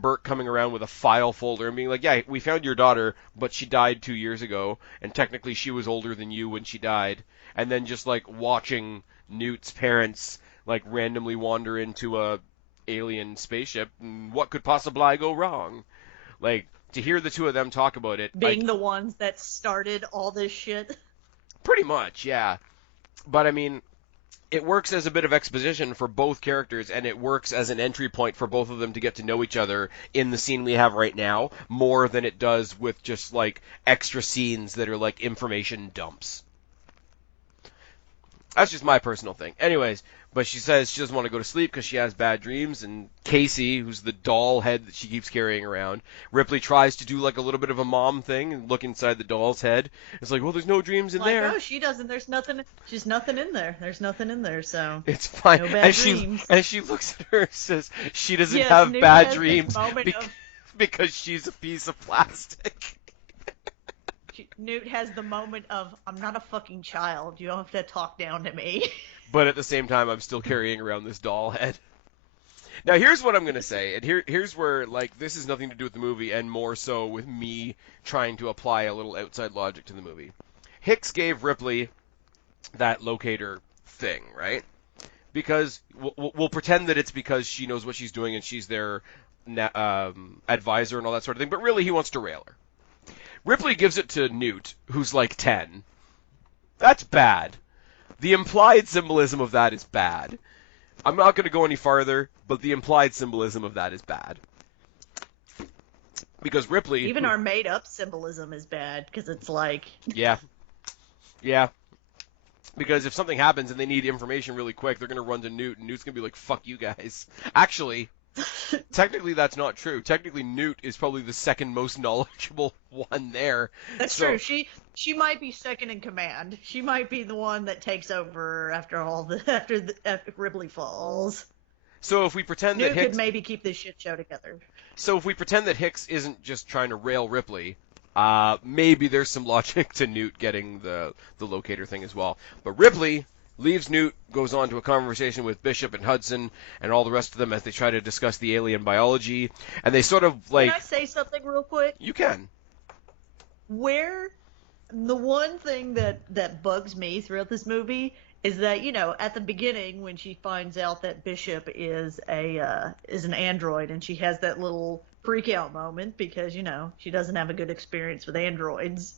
Bert coming around with a file folder and being like, yeah, we found your daughter, but she died 2 years ago, and technically she was older than you when she died, and then just, like, watching Newt's parents, like, randomly wander into a alien spaceship, what could possibly go wrong? Like, to hear the two of them talk about it... Being the ones that started all this shit? Pretty much, yeah. But, I mean... It works as a bit of exposition for both characters, and it works as an entry point for both of them to get to know each other in the scene we have right now, more than it does with just, like, extra scenes that are, like, information dumps. That's just my personal thing. Anyways, but she says she doesn't want to go to sleep because she has bad dreams, and Casey, who's the doll head that she keeps carrying around, Ripley tries to do, like, a little bit of a mom thing and look inside the doll's head. It's like, well, there's no dreams in there. Oh, she doesn't. There's nothing. She's nothing in there. There's nothing in there, so. It's fine. No bad dreams. And she looks at her and says she doesn't have bad dreams because she's a piece of plastic. Newt has the moment of, I'm not a fucking child. You don't have to talk down to me. But at the same time, I'm still carrying around this doll head. Now, here's what I'm going to say, and here's where, like, this has nothing to do with the movie, and more so with me trying to apply a little outside logic to the movie. Hicks gave Ripley that locator thing, right? Because, we'll pretend that it's because she knows what she's doing and she's their advisor and all that sort of thing, but really he wants to rail her. Ripley gives it to Newt, who's like 10. That's bad. The implied symbolism of that is bad. I'm not going to go any farther, but the implied symbolism of that is bad. Because Ripley... Even our made-up symbolism is bad, because it's like... Yeah. Yeah. Because if something happens and they need information really quick, they're going to run to Newt, and Newt's going to be like, fuck you guys. Actually... Technically, that's not true. Technically, Newt is probably the second most knowledgeable one there. That's true. She might be second in command. She might be the one that takes over after Ripley falls. So if we pretend that Hicks could maybe keep this shit show together. So if we pretend that Hicks isn't just trying to rail Ripley, maybe there's some logic to Newt getting the locator thing as well. But Ripley leaves Newt, goes on to a conversation with Bishop and Hudson and all the rest of them as they try to discuss the alien biology. And they sort of like... Can I say something real quick? You can. The one thing that bugs me throughout this movie is that, at the beginning when she finds out that Bishop is an android and she has that little freak out moment because, she doesn't have a good experience with androids.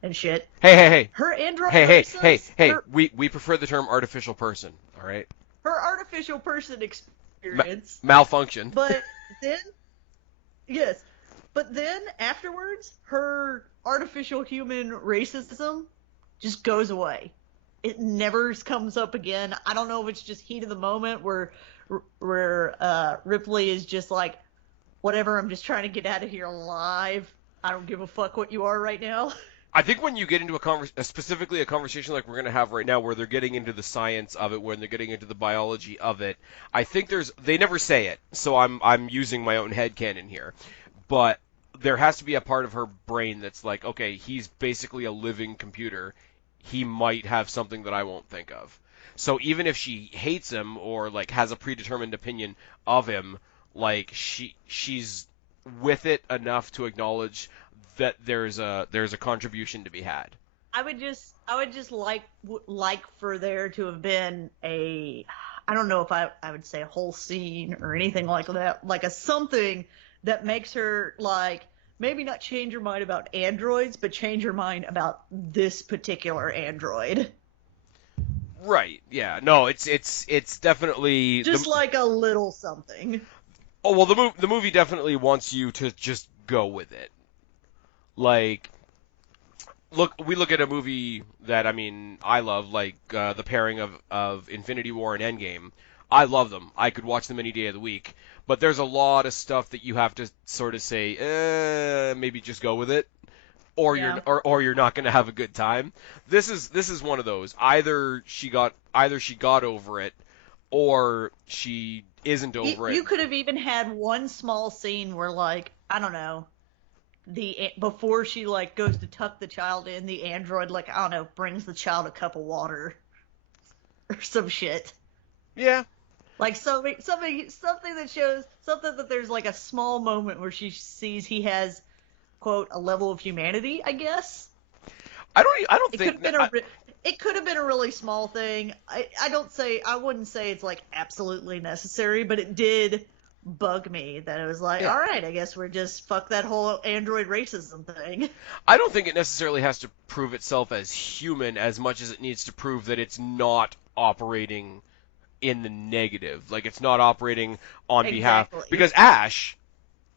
And shit. Hey. Her android. Hey. We prefer the term artificial person. All right. Her artificial person experience. Malfunction. But then afterwards, her artificial human racism just goes away. It never comes up again. I don't know if it's just heat of the moment where Ripley is just like, whatever, I'm just trying to get out of here alive. I don't give a fuck what you are right now. I think when you get into specifically a conversation like we're going to have right now, where they're getting into the science of it, when they're getting into the biology of it, I think they never say it, so I'm using my own headcanon here, but there has to be a part of her brain that's like, okay, he's basically a living computer. He might have something that I won't think of. So even if she hates him or like has a predetermined opinion of him, like she's with it enough to acknowledge that there's a contribution to be had. I would just like for there to have been I don't know if I would say a whole scene or anything like that, like a something that makes her like maybe not change her mind about androids, but change her mind about this particular android. Right. Yeah. No. It's definitely just like a little something. Oh well, the movie definitely wants you to just go with it. Like, we look at a movie that I love, like the pairing of Infinity War and Endgame. I love them. I could watch them any day of the week. But there's a lot of stuff that you have to sort of say, maybe just go with it, or Yeah. you're not going to have a good time. This is one of those. Either she got over it, or she isn't over it. You could have even had one small scene where, like, I don't know, before she like goes to tuck the child in, the android, like, I don't know, brings the child a cup of water or some shit. Yeah. Like something that shows something that there's like a small moment where she sees he has, quote, a level of humanity, I guess. I don't think it could have been a really small thing. I wouldn't say it's like absolutely necessary, but it did bug me that it was like, all right, I guess we're just fuck that whole android racism thing. I don't think it necessarily has to prove itself as human as much as it needs to prove that it's not operating in the negative. Like, it's not operating on behalf, because Ash,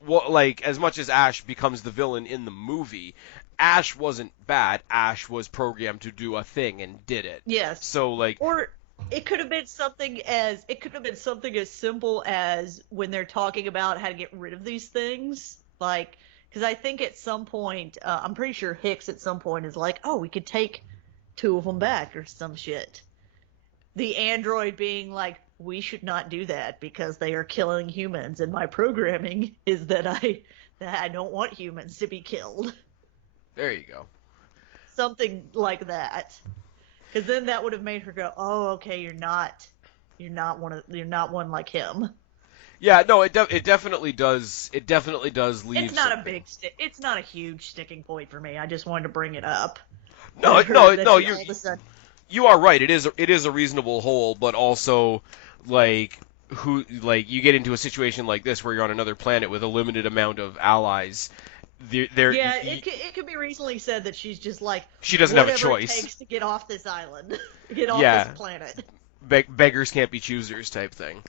like, as much as Ash becomes the villain in the movie, Ash wasn't bad. Ash was programmed to do a thing and did it. Yes. So like, or it could have been something as simple as when they're talking about how to get rid of these things, like, because I think at some point, I'm pretty sure Hicks at some point is like, oh, we could take 2 of them back or some shit. The android being like, we should not do that because they are killing humans, and my programming is that I don't want humans to be killed. There you go. Something like that. Because then that would have made her go, oh, okay, you're not one like him. Yeah, no, it definitely does. It definitely does leave. It's not it's not a huge sticking point for me. I just wanted to bring it up. No, you are right. It is a reasonable hole, but also like you get into a situation like this where you're on another planet with a limited amount of allies. It could be reasonably said that she's just like, she doesn't have a choice. Whatever it takes to get off this island, get off this planet. Beggars can't be choosers type thing.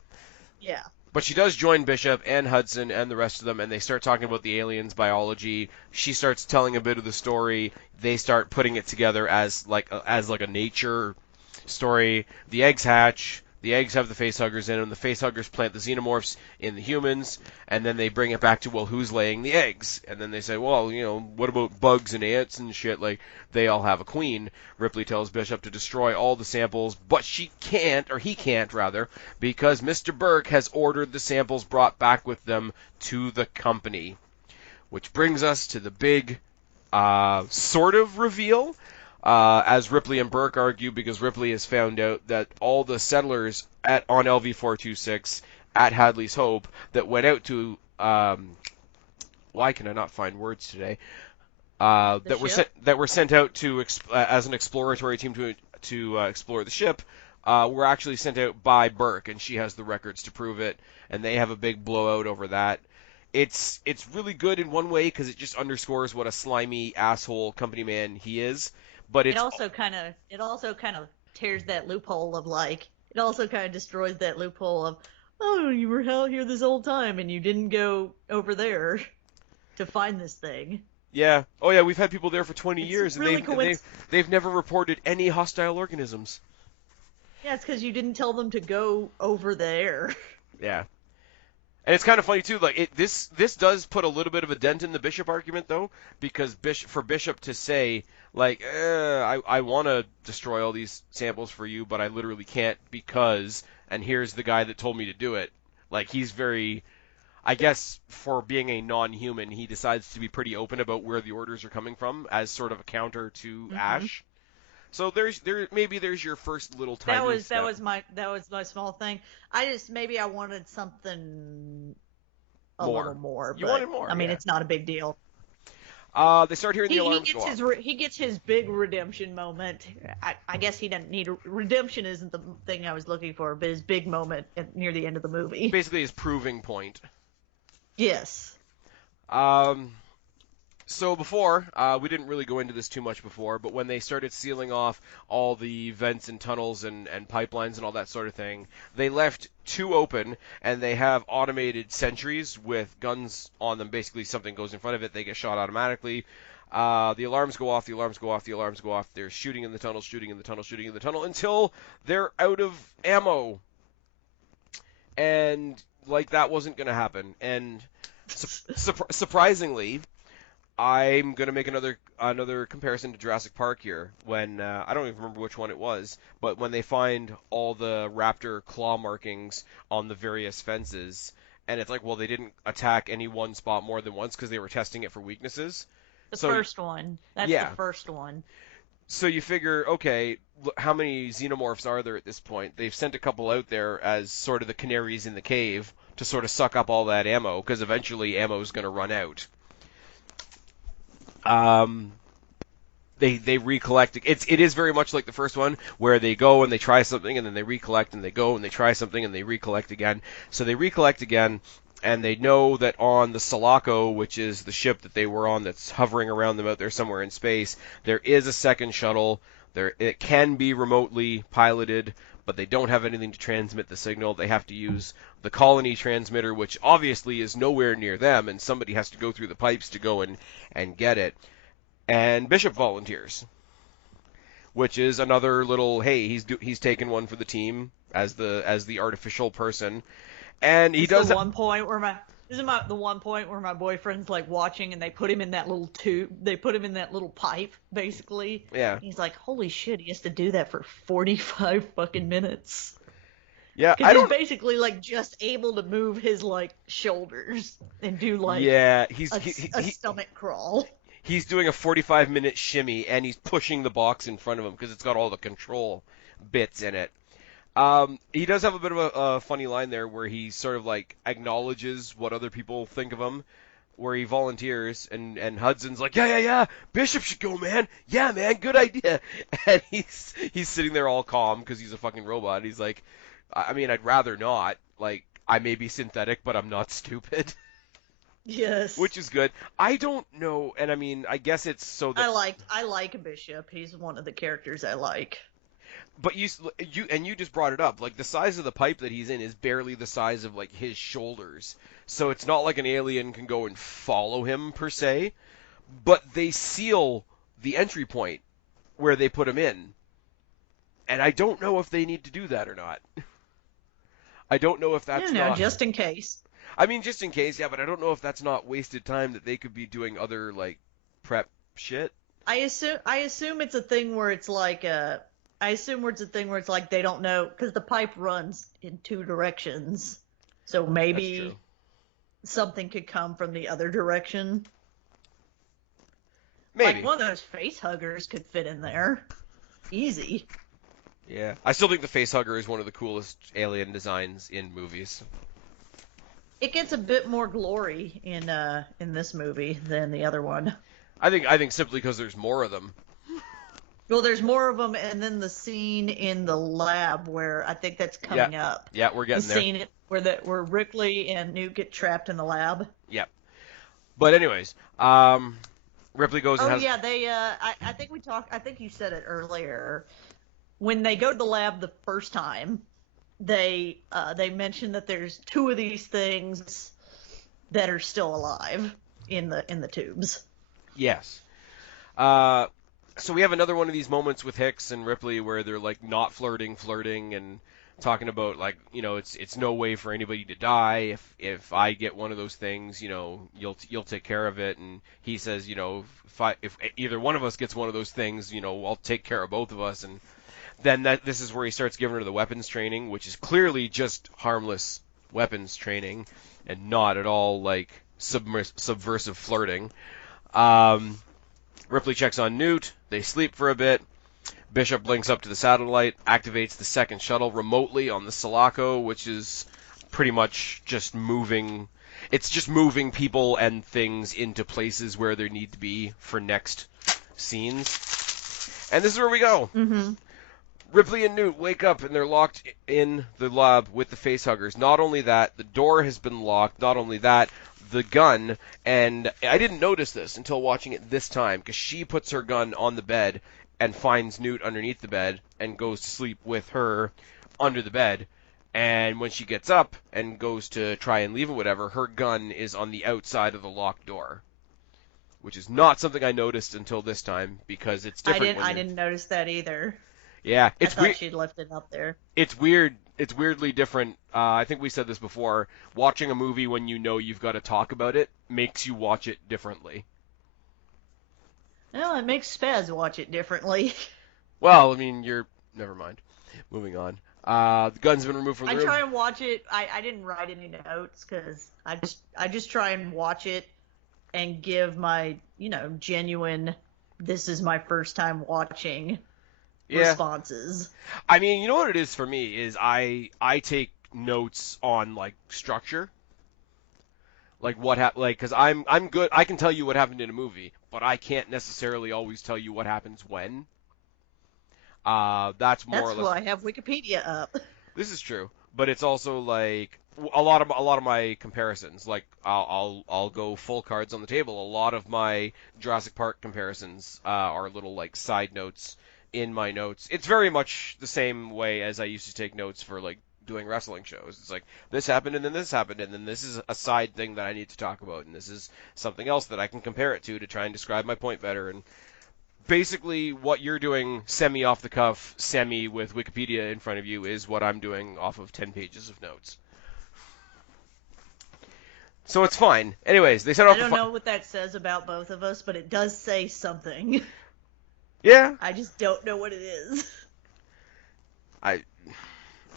Yeah. But she does join Bishop and Hudson and the rest of them, and they start talking about the aliens' biology. She starts telling a bit of the story. They start putting it together as like a nature story. The eggs hatch. The eggs have the facehuggers in them. The facehuggers plant the xenomorphs in the humans, and then they bring it back to, well, who's laying the eggs? And then they say, well, what about bugs and ants and shit? Like, they all have a queen. Ripley tells Bishop to destroy all the samples, but he can't, rather, because Mr. Burke has ordered the samples brought back with them to the company. Which brings us to the big sort of reveal. As Ripley and Burke argue, because Ripley has found out that all the settlers on LV-426 at Hadley's Hope that went out to why can I not find words today? That were sent out to as an exploratory team to explore the ship were actually sent out by Burke, and she has the records to prove it, and they have a big blowout over that. It's really good in one way because it just underscores what a slimy asshole company man he is. But it also kind of tears that loophole of like, it also kind of destroys that loophole of, oh, you were out here this whole time and you didn't go over there to find this thing. Yeah. Oh yeah, we've had people there for 20 It's years, and really they've never reported any hostile organisms. Yeah, it's because you didn't tell them to go over there. Yeah. And it's kind of funny too. Like this does put a little bit of a dent in the Bishop argument, though, because for Bishop to say like, I want to destroy all these samples for you, but I literally can't because, and here's the guy that told me to do it. Like he's very, I guess, for being a non-human, he decides to be pretty open about where the orders are coming from as sort of a counter to Hmm. Ash. So maybe there's your first little That tiny was that step. was my that was my small thing. Maybe I wanted something a little More. more, You but wanted more, I mean yeah. it's not a big deal. They start hearing the He alarms go gets off. he gets his big redemption moment. I guess he doesn't need redemption isn't the thing I was looking for, but his big moment near the end of the movie. Basically, his proving point. Yes. Um, so before, we didn't really go into this too much before, but when they started sealing off all the vents and tunnels and pipelines and all that sort of thing, they left two open, and they have automated sentries with guns on them. Basically, something goes in front of it, they get shot automatically. The alarms go off, the alarms go off, the alarms go off. They're shooting in the tunnel, shooting in the tunnel, shooting in the tunnel until they're out of ammo. And, like, that wasn't going to happen. And surprisingly, I'm gonna make another comparison to Jurassic Park here. When I don't even remember which one it was, but when they find all the raptor claw markings on the various fences, and it's like, well, they didn't attack any one spot more than once because they were testing it for weaknesses. The So first one. That's the yeah, first one. so you figure, okay, how many xenomorphs are there at this point? They've sent a couple out there as sort of the canaries in the cave to sort of suck up all that ammo because eventually ammo is going to run out. Um, they recollect. It is very much like the first one where they go and they try something and then they recollect and they go and they try something and they recollect again. So they recollect again and they know that on the Sulaco, which is the ship that they were on that's hovering around them out there somewhere in space, there is a second shuttle. It can be remotely piloted, but they don't have anything to transmit the signal. They have to use the colony transmitter, which obviously is nowhere near them, and somebody has to go through the pipes to go and get it. And Bishop volunteers, which is another little, hey, he's taken one for the team as the artificial person, and he It's does. the one point where the one point where my boyfriend's like watching and they put him in that little tube. They put him in that little pipe, basically. Yeah, He's like, holy shit, he has to do that for 45 fucking minutes. yeah, Because I he's don't. basically like just able to move his like shoulders and do like Yeah, a stomach crawl. he's doing a 45-minute shimmy, and he's pushing the box in front of him because it's got all the control bits in it. He does have a bit of a funny line there where he sort of like acknowledges what other people think of him, where he volunteers, and Hudson's like, yeah, Bishop should go, man. Yeah, man, good idea. And he's sitting there all calm because he's a fucking robot. He's like, I mean, I'd rather not. Like, I may be synthetic, but I'm not stupid. Yes. Which is good. I don't know, and I mean, I guess it's so that. I like Bishop. He's one of the characters I like. But you just brought it up. Like the size of the pipe that he's in is barely the size of like his shoulders. So it's not like an alien can go and follow him per se. But they seal the entry point where they put him in. And I don't know if they need to do that or not. I don't know if that's not. Just in case. I mean, just in case, yeah. But I don't know if that's not wasted time that they could be doing other like prep shit. I assume it's a thing where it's like I assume it's a thing where it's like they don't know because the pipe runs in two directions, so That's maybe true. something could come from the other direction. Maybe. Like one of those face huggers could fit in there, easy. Yeah. I still think the facehugger is one of the coolest alien designs in movies. It gets a bit more glory in this movie than the other one. I think simply because there's more of them. Well, there's more of them, and then the scene in the lab where I think that's coming up. Yeah, we're getting The there. scene where Ripley and Newt get trapped in the lab. Yep. But anyways, Ripley goes and Oh has. yeah, they. I think we talked. I think you said it earlier. When they go to the lab the first time, they mention that there's two of these things that are still alive in the tubes. Yes. So we have another one of these moments with Hicks and Ripley where they're like not flirting, and talking about like, it's no way for anybody to die if I get one of those things, you'll take care of it. And he says, if either one of us gets one of those things, I'll take care of both of us. And then this is where he starts giving her the weapons training, which is clearly just harmless weapons training and not at all like subversive flirting. Ripley checks on Newt. They sleep for a bit. Bishop links up to the satellite, activates the second shuttle remotely on the Sulaco, which is pretty much just moving. It's just moving people and things into places where they need to be for next scenes. And this is where we go. Mm-hmm. Ripley and Newt wake up and they're locked in the lab with the facehuggers. Not only that, the door has been locked. Not only that, the gun, and I didn't notice this until watching it this time, because she puts her gun on the bed and finds Newt underneath the bed and goes to sleep with her under the bed. And when she gets up and goes to try and leave or whatever, her gun is on the outside of the locked door, which is not something I noticed until this time, because it's different. I didn't notice that either. Yeah, I thought she'd left it up there. It's weird. It's weirdly different. I think we said this before. Watching a movie when you know you've got to talk about it makes you watch it differently. Well, it makes Spaz watch it differently. Well, I mean, never mind. Moving on. The gun's been removed from the room. I try and watch it. I didn't write any notes because I just try and watch it and give my, genuine, this is my first time watching responses. I mean, you know what it is for me is I take notes on like structure, like because I'm good. I can tell you what happened in a movie, but I can't necessarily always tell you what happens when. That's more or less why I have Wikipedia up. This is true, but it's also like a lot of my comparisons. Like I'll go full cards on the table. A lot of my Jurassic Park comparisons are little like side notes in my notes. It's very much the same way as I used to take notes for like doing wrestling shows. It's like this happened and then this happened and then this is a side thing that I need to talk about and this is something else that I can compare it to try and describe my point better. And basically what you're doing semi off the cuff, semi with Wikipedia in front of you is what I'm doing off of 10 pages of notes. So it's fine. Anyways, they set off. I don't know what that says about both of us, but it does say something. Yeah. I just don't know what it is. I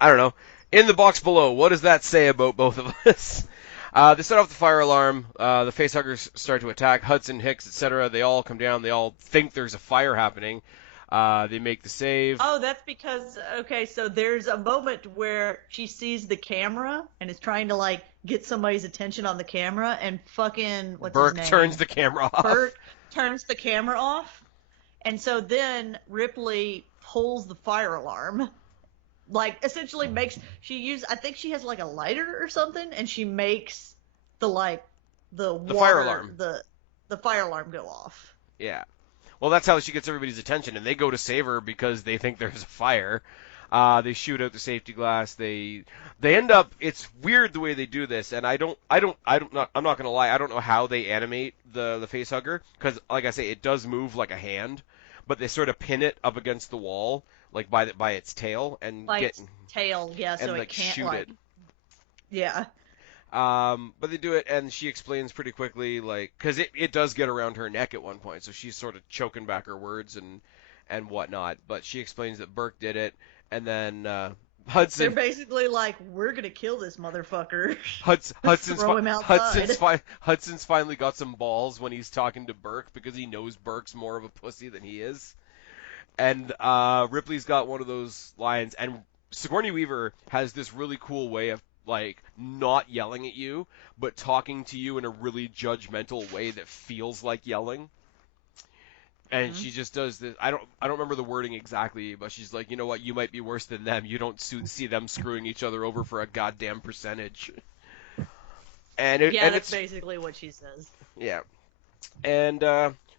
don't know. In the box below, what does that say about both of us? They set off the fire alarm. The facehuggers start to attack. Hudson, Hicks, etc. They all come down. They all think there's a fire happening. They make the save. Oh, that's because, okay, so there's a moment where she sees the camera and is trying to, like, get somebody's attention on the camera, and fucking, what's Burke his name? turns the camera off. Burke turns the camera off. And so then Ripley pulls the fire alarm. Like, essentially I think she has, like, a lighter or something, and she makes the fire alarm. The fire alarm go off. Yeah. Well, that's how she gets everybody's attention, and they go to save her because they think there's a fire. They shoot out the safety glass. They end up. It's weird the way they do this, and I'm not gonna lie. I don't know how they animate the facehugger because, like I say, it does move like a hand, but they sort of pin it up against the wall, like by its tail, and its tail, yeah, so and, it can't shoot it. Yeah. But they do it, and she explains pretty quickly, like, because it does get around her neck at one point, so she's sort of choking back her words and whatnot. But she explains that Burke did it, and then Hudson. They're basically like, we're gonna kill this motherfucker. Throw him outside. Hudson's finally got some balls when he's talking to Burke because he knows Burke's more of a pussy than he is. And Ripley's got one of those lines, and Sigourney Weaver has this really cool way of like not yelling at you, but talking to you in a really judgmental way that feels like yelling. And she just does this. I don't remember the wording exactly, but she's like, you know what? You might be worse than them. You don't see them screwing each other over for a goddamn percentage. That's basically what she says. Yeah. And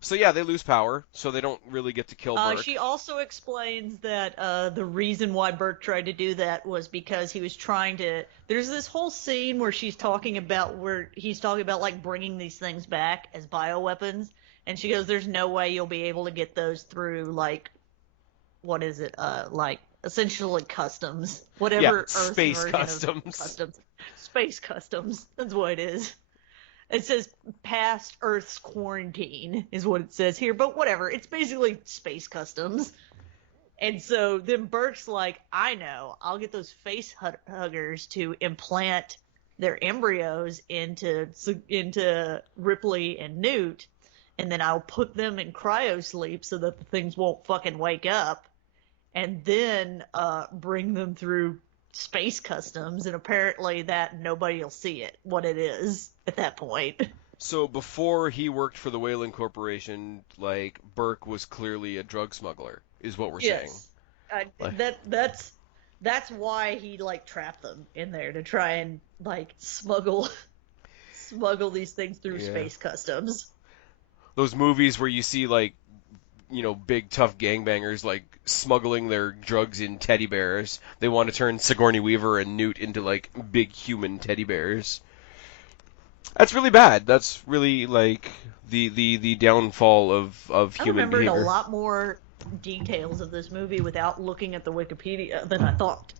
so yeah, they lose power, so they don't really get to kill Burke. She also explains that the reason why Burke tried to do that was because he was trying to. There's this whole scene where he's talking about like bringing these things back as bioweapons, And she goes, "There's no way you'll be able to get those through like, what is it? Like essentially customs, whatever Earth's space version customs. of customs, space customs. That's what it is. It says past Earth's quarantine is what it says here, but whatever. It's basically space customs." And so then Burke's like, "I know. I'll get those face huggers to implant their embryos into Ripley and Newt, and then I'll put them in cryo sleep so that the things won't fucking wake up, and then bring them through space customs, and apparently that nobody will see it, what it is at that point." So before he worked for the Weyland Corporation, like, Burke was clearly a drug smuggler, is what we're saying. Yes. That's why he, like, trapped them in there, to try and, like, smuggle these things through space customs. Those movies where you see, like, you know, big tough gangbangers, like, smuggling their drugs in teddy bears. They want to turn Sigourney Weaver and Newt into, like, big human teddy bears. That's really bad. That's really, like, the downfall of human behavior. I remembered a lot more details of this movie without looking at the Wikipedia than I thought.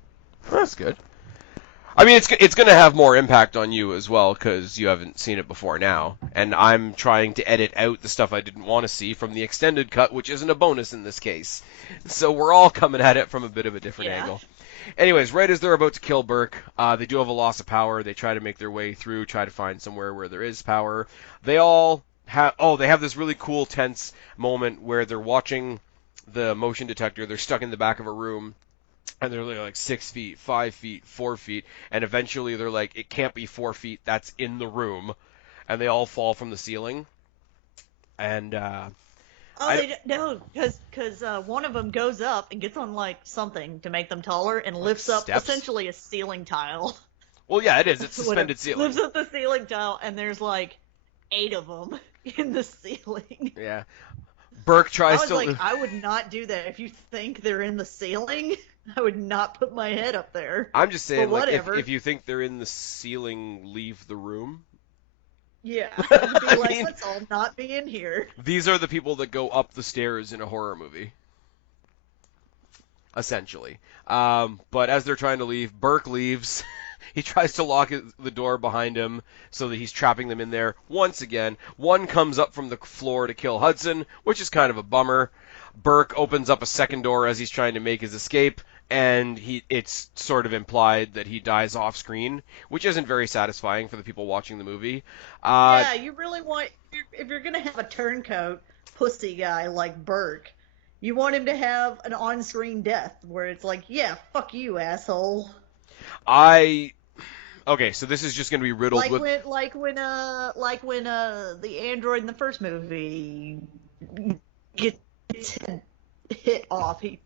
That's good. I mean, it's going to have more impact on you as well, because you haven't seen it before now. And I'm trying to edit out the stuff I didn't want to see from the extended cut, which isn't a bonus in this case. So we're all coming at it from a bit of a different angle. Anyways, right as they're about to kill Burke, they do have a loss of power. They try to make their way through, try to find somewhere where there is power. They all have... Oh, they have this really cool, tense moment where they're watching the motion detector. They're stuck in the back of a room. And they're like 6 feet, 5 feet, 4 feet, and eventually they're like, it can't be 4 feet, that's in the room, and they all fall from the ceiling. And no, because one of them goes up and gets on like something to make them taller and lifts up essentially a ceiling tile. Well, yeah, it is. It's suspended ceiling. Lifts up the ceiling tile, and there's like 8 of them in the ceiling. Yeah. Burke tries to... I would not do that. If you think they're in the ceiling, I would not put my head up there. I'm just saying, like, if you think they're in the ceiling, leave the room. Yeah, I'd be like, let's all not be in here. These are the people that go up the stairs in a horror movie. Essentially. But as they're trying to leave, Burke leaves. He tries to lock the door behind him so that he's trapping them in there. Once again, one comes up from the floor to kill Hudson, which is kind of a bummer. Burke opens up a second door as he's trying to make his escape, and it's sort of implied that he dies off screen, which isn't very satisfying for the people watching the movie. Yeah, you really want, if you're going to have a turncoat pussy guy like Burke, you want him to have an on-screen death where it's like, yeah, fuck you, asshole. Okay, so this is just going to be riddled with... Like when the android in the first movie gets hit off. He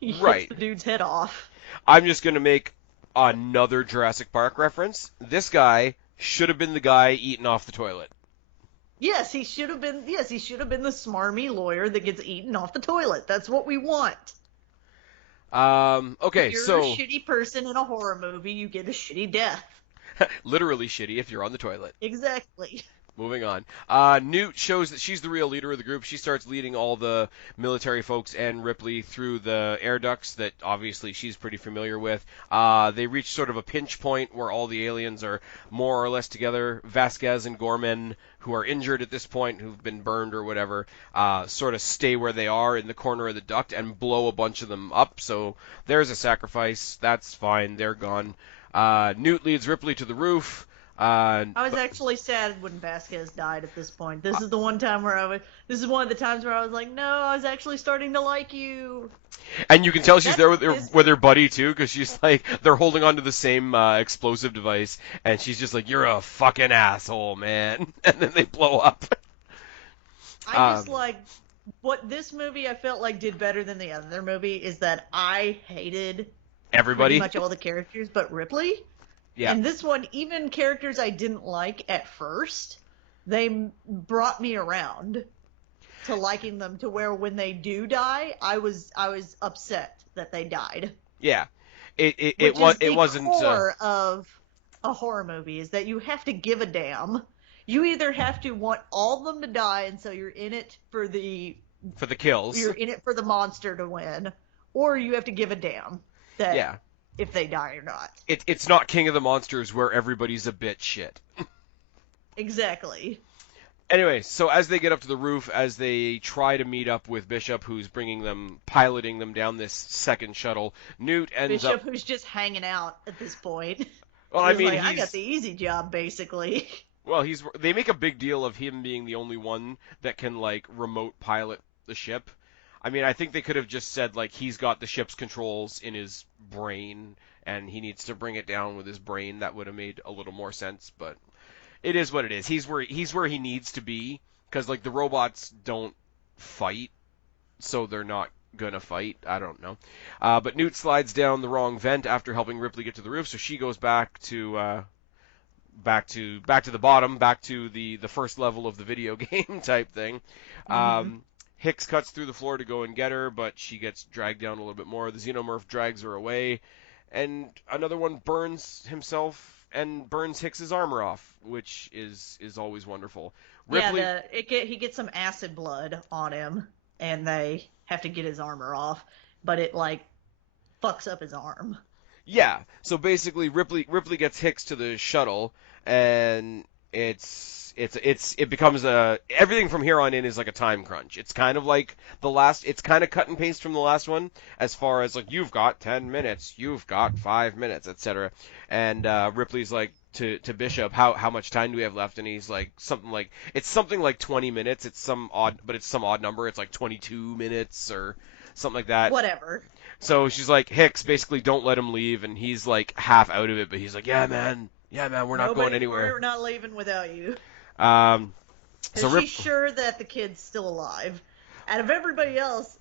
hits the dude's head off. I'm just going to make another Jurassic Park reference. This guy should have been the guy eaten off the toilet. Yes, he should have been. Yes, he should have been the smarmy lawyer that gets eaten off the toilet. That's what we want. Okay, if you're so... a shitty person in a horror movie, you get a shitty death. Literally shitty if you're on the toilet. Exactly. Moving on. Newt shows that she's the real leader of the group. She starts leading all the military folks and Ripley through the air ducts that obviously she's pretty familiar with. They reach sort of a pinch point where all the aliens are more or less together. Vasquez and Gorman, who are injured at this point, who've been burned or whatever, sort of stay where they are in the corner of the duct and blow a bunch of them up. So there's a sacrifice. That's fine. They're gone. Newt leads Ripley to the roof. I was actually sad when Vasquez died at this point. This is the one time where this is one of the times where I was like, no, I was actually starting to like you. And you can tell she's there with her buddy too, because she's like, they're holding onto the same explosive device, and she's just like, you're a fucking asshole, man. And then they blow up. I just like, what this movie I felt like did better than the other movie is that I hated everybody, pretty much all the characters but Ripley. Yeah. And this one, even characters I didn't like at first, they brought me around to liking them, to where when they do die, I was upset that they died. Yeah. It wasn't the core of a horror movie, is that you have to give a damn. You either have to want all of them to die, and so you're in it for the kills. You're in it for the monster to win, or you have to give a damn that if they die or not. It's not King of the Monsters where everybody's a bit shit. Exactly. Anyway, so as they get up to the roof, as they try to meet up with Bishop, who's piloting them down this second shuttle, Newt ends Bishop, who's just hanging out at this point. Well, I got the easy job, basically. Well, they make a big deal of him being the only one that can, like, remote pilot the ship. I mean, I think they could have just said, like, he's got the ship's controls in his brain, and he needs to bring it down with his brain. That would have made a little more sense, but it is what it is. He's where he needs to be, because, like, the robots don't fight, so they're not gonna fight. I don't know. But Newt slides down the wrong vent after helping Ripley get to the roof, so she goes back to the bottom, back to the first level of the video game type thing. Hicks cuts through the floor to go and get her, but she gets dragged down a little bit more. The xenomorph drags her away, and another one burns himself and burns Hicks's armor off, which is always wonderful. Ripley, he gets some acid blood on him, and they have to get his armor off, but it like fucks up his arm. Yeah, so basically Ripley gets Hicks to the shuttle, and it becomes everything from here on in is like a time crunch. It's kind of like it's kind of cut and paste from the last one, as far as like, you've got 10 minutes, you've got 5 minutes, etc. And Ripley's like to Bishop, how much time do we have left? And he's like something like 20 minutes. It's some odd number. It's like 22 minutes or something like that. Whatever. So she's like, Hicks, basically don't let him leave, and he's like half out of it, but he's like, yeah man, we're not going anywhere. We're not leaving without you. So she's sure that the kid's still alive. Out of everybody else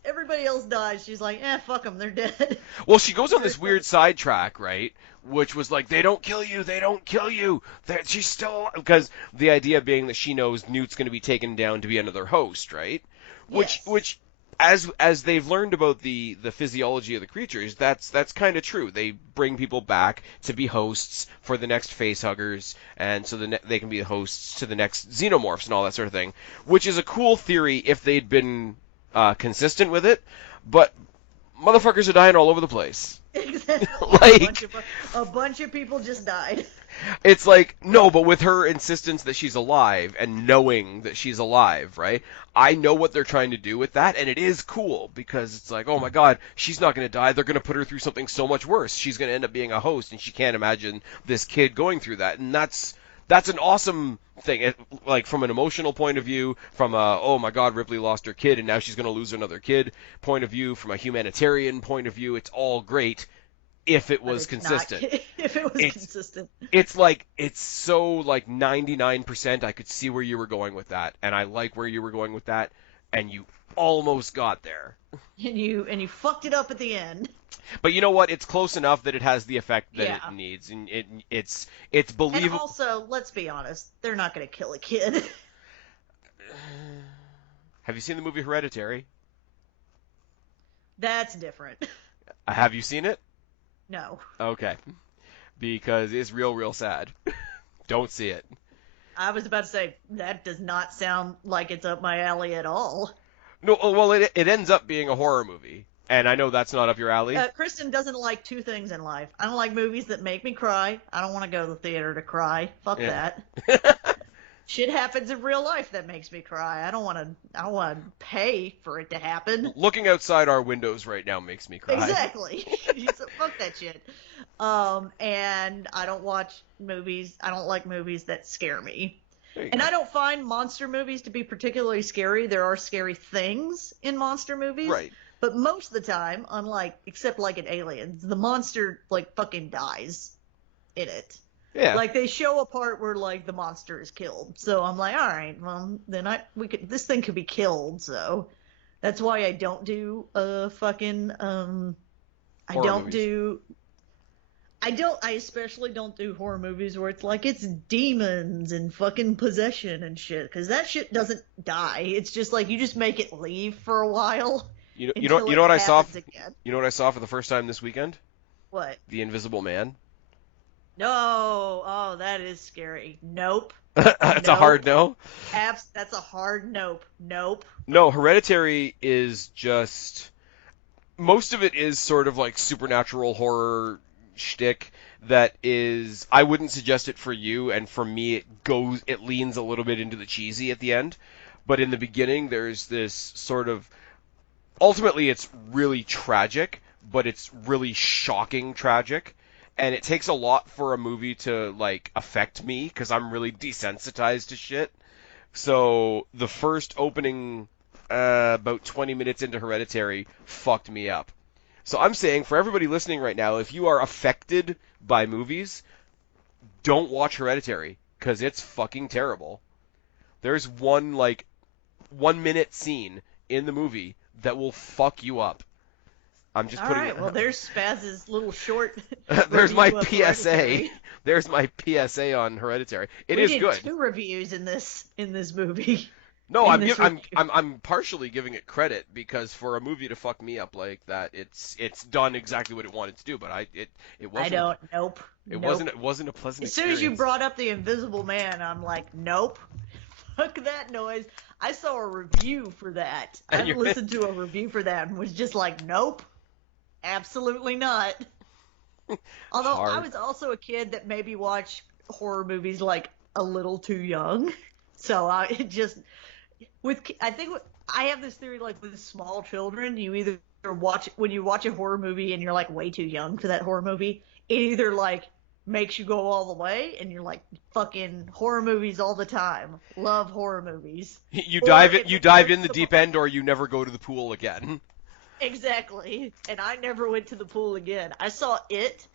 dies. She's like, fuck them, they're dead. Well, she goes on this weird sidetrack, right? Which was like, they don't kill you. She's still, because the idea being that she knows Newt's going to be taken down to be another host, right? Yes. Which as they've learned about the physiology of the creatures, that's kind of true. They bring people back to be hosts for the next facehuggers, and so they can be the hosts to the next xenomorphs and all that sort of thing, which is a cool theory if they'd been consistent with it, but motherfuckers are dying all over the place. Exactly. Like, a bunch of people just died. It's like, no, but with her insistence that she's alive and knowing that she's alive, right? I know what they're trying to do with that, and it is cool, because it's like, oh my god, she's not going to die. They're going to put her through something so much worse. She's going to end up being a host, and she can't imagine this kid going through that. And that's an awesome thing, like from an emotional point of view, from a, oh my god, Ripley lost her kid, and now she's going to lose another kid point of view, from a humanitarian point of view. It's all great. If it was consistent. If it was consistent. It's like, it's so like 99%. I could see where you were going with that, and I like where you were going with that, and you almost got there. And you fucked it up at the end. But you know what? It's close enough that it has the effect that it needs, and it's believable. And also, let's be honest, they're not going to kill a kid. Have you seen the movie Hereditary? That's different. Have you seen it? No. Okay. Because it's real sad. Don't see it. I was about to say, that does not sound like it's up my alley at all. No, well, it ends up being a horror movie. And I know that's not up your alley. Kristen doesn't like two things in life. I don't like movies that make me cry. I don't want to go to the theater to cry. Fuck that. Shit happens in real life that makes me cry. I don't want to pay for it to happen. Looking outside our windows right now makes me cry. Exactly. So fuck that shit. And I don't watch movies. I don't like movies that scare me. And I don't find monster movies to be particularly scary. There are scary things in monster movies. Right. But most of the time, except like in Aliens, the monster like fucking dies in it. Yeah. Like they show a part where like the monster is killed. So I'm like, all right, well then this thing could be killed. So that's why I don't do I especially don't do horror movies where it's like it's demons and fucking possession and shit, because that shit doesn't die. It's just like you just make it leave for a while. You know what I saw? You know what I saw for the first time this weekend? What? The Invisible Man. No. Oh, that is scary. Nope. That's a hard no. That's a hard nope. Nope. No, Hereditary is just most of it is sort of like supernatural horror shtick that is I wouldn't suggest it for you, and for me it leans a little bit into the cheesy at the end. But in the beginning there's this sort of ultimately it's really tragic, but it's really shocking tragic. And it takes a lot for a movie to like affect me because I'm really desensitized to shit. So the first opening about 20 minutes into Hereditary fucked me up. So I'm saying for everybody listening right now, if you are affected by movies, don't watch Hereditary because it's fucking terrible. There's one like 1 minute scene in the movie that will fuck you up. I'm just putting. All right. Well, there's Spaz's little short. There's my review of PSA. Hereditary. There's my PSA on Hereditary. It We is did good. 2 reviews in this movie. No, in I'm this I'm partially giving it credit because for a movie to fuck me up like that, it's done exactly what it wanted to do. But it wasn't. I don't. Nope. It nope. wasn't a pleasant. As soon as you experience. brought up the Invisible Man, I'm like, nope. Fuck that noise. I saw a review for that. And I you- listened to a review for that and was just like, nope. Absolutely not. Although I Hard. was also a kid that maybe watched horror movies like a little too young. So I think I have this theory like with small children, you either when you watch a horror movie and you're like way too young for that horror movie, it either like makes you go all the way and you're like fucking horror movies all the time. Love horror movies. You Or dive it you dive in reverts the the deep end, or you never go to the pool again. Exactly. And I never went to the pool again. I saw it.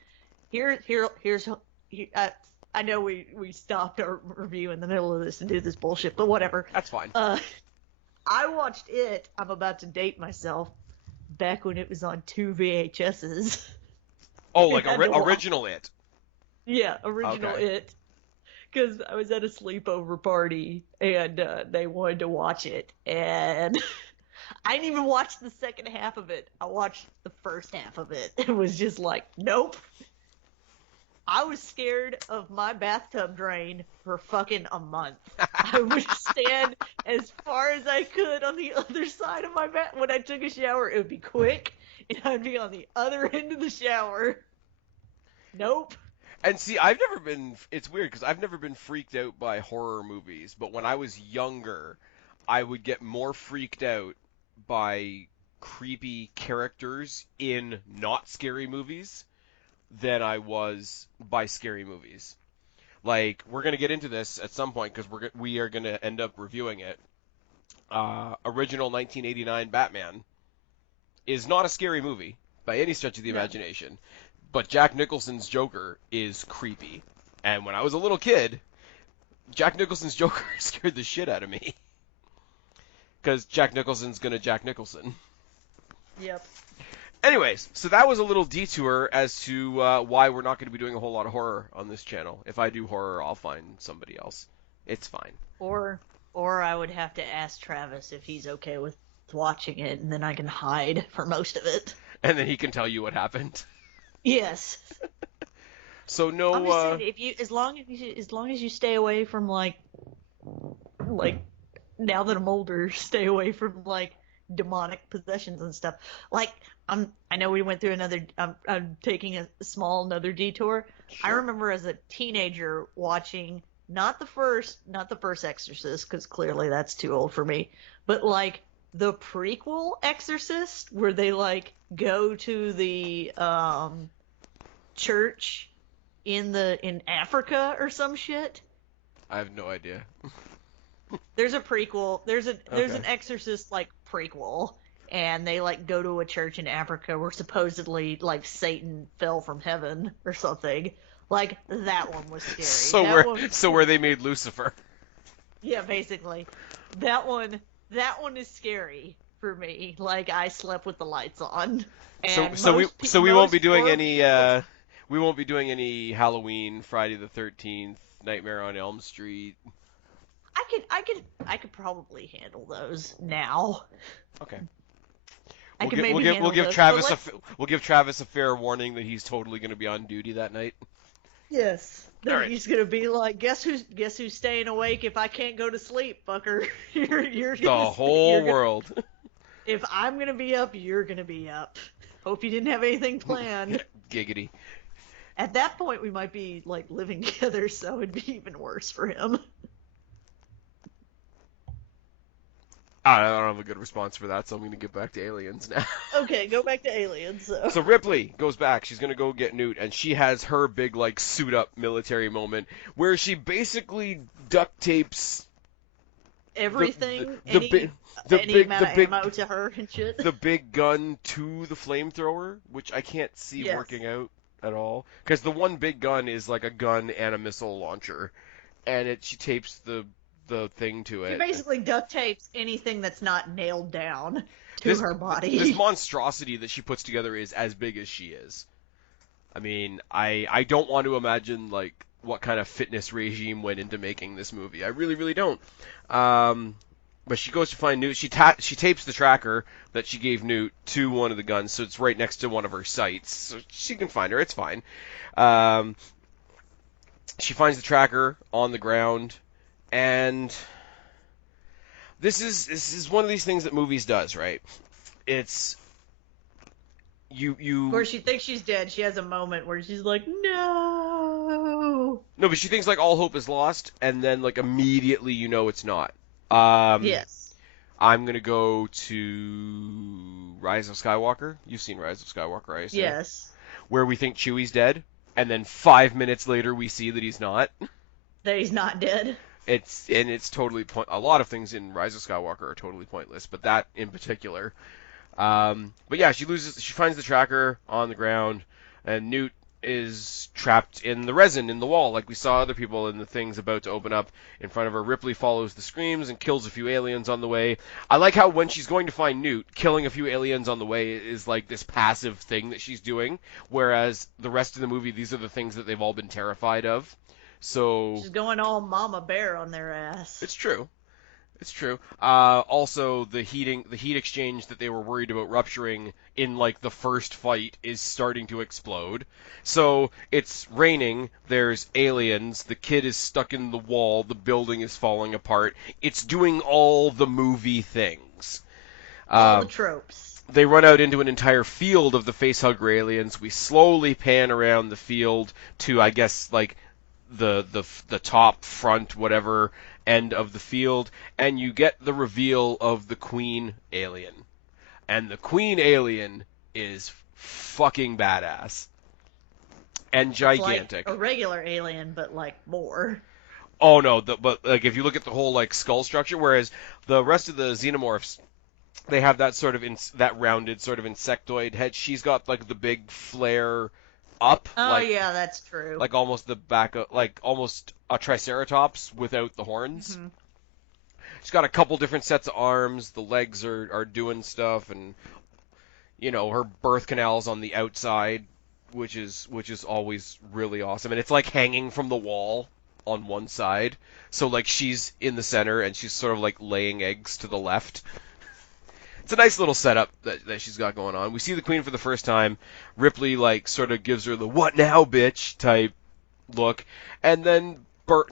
Here's I know we stopped our review in the middle of this and did this bullshit, but whatever. That's fine. I watched it. I'm about to date myself. Back when it was on 2 VHSs. Oh, like had to watch- original it. Yeah, original Okay. it. Because I was at a sleepover party and they wanted to watch it, and I didn't even watch the second half of it. I watched the first half of it. It was just like, nope. I was scared of my bathtub drain for fucking a month. I would stand as far as I could on the other side of my bath. When I took a shower, it would be quick, and I'd be on the other end of the shower. Nope. And see, it's weird because I've never been freaked out by horror movies, but when I was younger, I would get more freaked out by creepy characters in not scary movies than I was by scary movies. Like, we're going to get into this at some point because we are going to end up reviewing it. Original 1989 Batman is not a scary movie by any stretch of the imagination. But Jack Nicholson's Joker is creepy. And when I was a little kid, Jack Nicholson's Joker scared the shit out of me. Because Jack Nicholson's gonna Jack Nicholson. Yep. Anyways, so that was a little detour as to why we're not going to be doing a whole lot of horror on this channel. If I do horror, I'll find somebody else. It's fine. Or I would have to ask Travis if he's okay with watching it, and then I can hide for most of it. And then he can tell you what happened. Yes. So no. I'm just saying, if you, as long as you stay away from like now that I'm older, stay away from like demonic possessions and stuff. Like I know we went through another. I'm taking a small another detour. Sure. I remember as a teenager watching not the first Exorcist, because clearly that's too old for me, but like the prequel Exorcist, where they like go to the church in Africa or some shit. I have no idea. There's a prequel. There's an Okay. Exorcist like prequel, and they like go to a church in Africa where supposedly like Satan fell from heaven or something. Like that one was scary. So where they made Lucifer. Yeah, basically. That one is scary for me. Like I slept with the lights on. And We won't be doing horror any we won't be doing any Halloween, Friday the 13th, Nightmare on Elm Street. I could probably handle those now. Okay. We'll We'll give Travis a fair warning that he's totally going to be on duty that night. Yes. All Then right. he's gonna be like, guess who's staying awake if I can't go to sleep, fucker? You're gonna The whole world. if I'm gonna be up, you're gonna be up. Hope you didn't have anything planned. Giggity. At that point, we might be like living together, so it'd be even worse for him. I don't have a good response for that, so I'm going to get back to aliens now. Okay, go back to aliens. So Ripley goes back. She's going to go get Newt, and she has her big, like, suit-up military moment where she basically duct tapes Everything, the any amount of ammo to her and shit. the big gun to the flamethrower, which I can't see Yes. working out at all. Because the one big gun is like a gun and a missile launcher, and she tapes the thing to it. She basically duct tapes anything that's not nailed down to her body. This monstrosity that she puts together is as big as she is. I mean, I don't want to imagine like what kind of fitness regime went into making this movie. I really, really don't. But she goes to find Newt. She tapes the tracker that she gave Newt to one of the guns, so it's right next to one of her sights, so she can find her. It's fine. She finds the tracker on the ground. And this is one of these things that movies does, right? It's you. Of course, she thinks she's dead. She has a moment where she's like, "No." No, but she thinks like all hope is lost, and then like immediately you know it's not. Yes. I'm gonna go to Rise of Skywalker. You've seen Rise of Skywalker, I assume. Yes. Where we think Chewie's dead, and then 5 minutes later we see that he's not. That he's not dead. It's totally a lot of things in Rise of Skywalker are totally pointless, but that in particular. But yeah, she finds the tracker on the ground, and Newt is trapped in the resin in the wall, like we saw other people in the things about to open up in front of her. Ripley follows the screams and kills a few aliens on the way. I like how when she's going to find Newt, killing a few aliens on the way is like this passive thing that she's doing, whereas the rest of the movie, these are the things that they've all been terrified of. So she's going all Mama Bear on their ass. It's true. It's true. Also, the heat exchange that they were worried about rupturing in like the first fight is starting to explode. So it's raining. There's aliens. The kid is stuck in the wall. The building is falling apart. It's doing all the movie things. All the tropes. They run out into an entire field of the facehugger aliens. We slowly pan around the field to, I guess, like the top, front, whatever end of the field, and you get the reveal of the Queen alien. And the Queen alien is fucking badass. And gigantic. It's like a regular alien, but like more. Oh no, but like if you look at the whole like skull structure, whereas the rest of the xenomorphs, they have that sort of that rounded sort of insectoid head. She's got like the big flare up. Oh like, yeah, that's true. Like almost the back of, like almost a triceratops without the horns. Mm-hmm. She's got a couple different sets of arms. The legs are doing stuff, and you know her birth canal's on the outside, which is always really awesome. And it's like hanging from the wall on one side, so like she's in the center and she's sort of like laying eggs to the left. It's a nice little setup that she's got going on. We see the Queen for the first time. Ripley like sort of gives her the "what now, bitch" type look, and then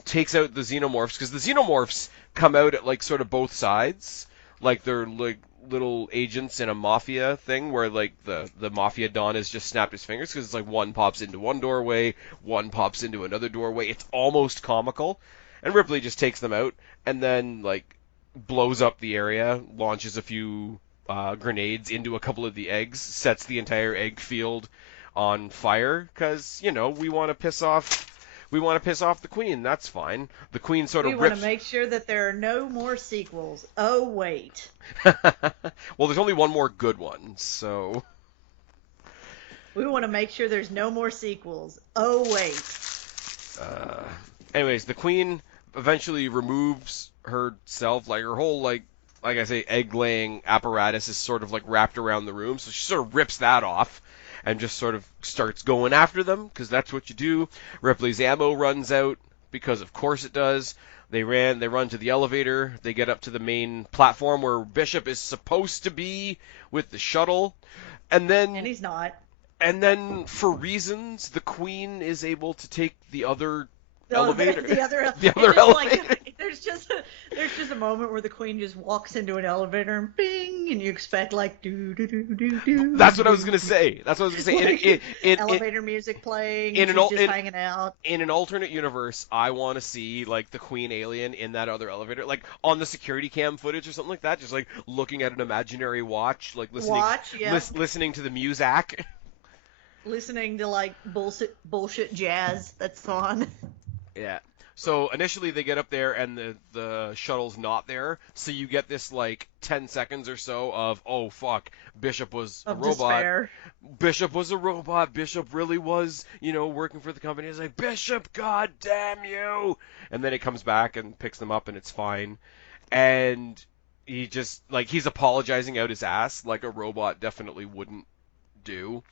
takes out the xenomorphs, because the xenomorphs come out at like sort of both sides, like they're like little agents in a mafia thing where like the mafia don has just snapped his fingers, because it's like one pops into one doorway, one pops into another doorway. It's almost comical, and Ripley just takes them out and then like blows up the area, launches a few grenades into a couple of the eggs, sets the entire egg field on fire, because you know we want to piss off the Queen. That's fine. The Queen sort of rips. We want to make sure that there are no more sequels. Oh wait. Well, there's only one more good one, so. We want to make sure there's no more sequels. Oh wait. Anyways, the Queen eventually removes herself, like her whole like I say, egg-laying apparatus is sort of like wrapped around the room, so she sort of rips that off and just sort of starts going after them, because that's what you do. Ripley's ammo runs out, because of course it does. They run to the elevator, they get up to the main platform where Bishop is supposed to be with the shuttle, and then... And he's not. And then, for reasons, the Queen is able to take the other No, elevator. the other, The it's other just like, elevator. there's just a moment where the Queen just walks into an elevator and bing, and you expect like do do do do do. That's what I was gonna say. That's what I was gonna say. Like, elevator music playing, and she's just hanging out. In an alternate universe, I want to see like the Queen alien in that other elevator, like on the security cam footage or something like that, just like looking at an imaginary watch, like listening to the music. Listening to like bullshit jazz that's on. Yeah. So initially they get up there and the shuttle's not there, so you get this like 10 seconds or so of, oh fuck, Bishop was a robot. Despair. Bishop was a robot. Bishop really was, working for the company. It's like, Bishop, god damn you! And then it comes back and picks them up and it's fine. And he just, like, he's apologizing out his ass like a robot definitely wouldn't do.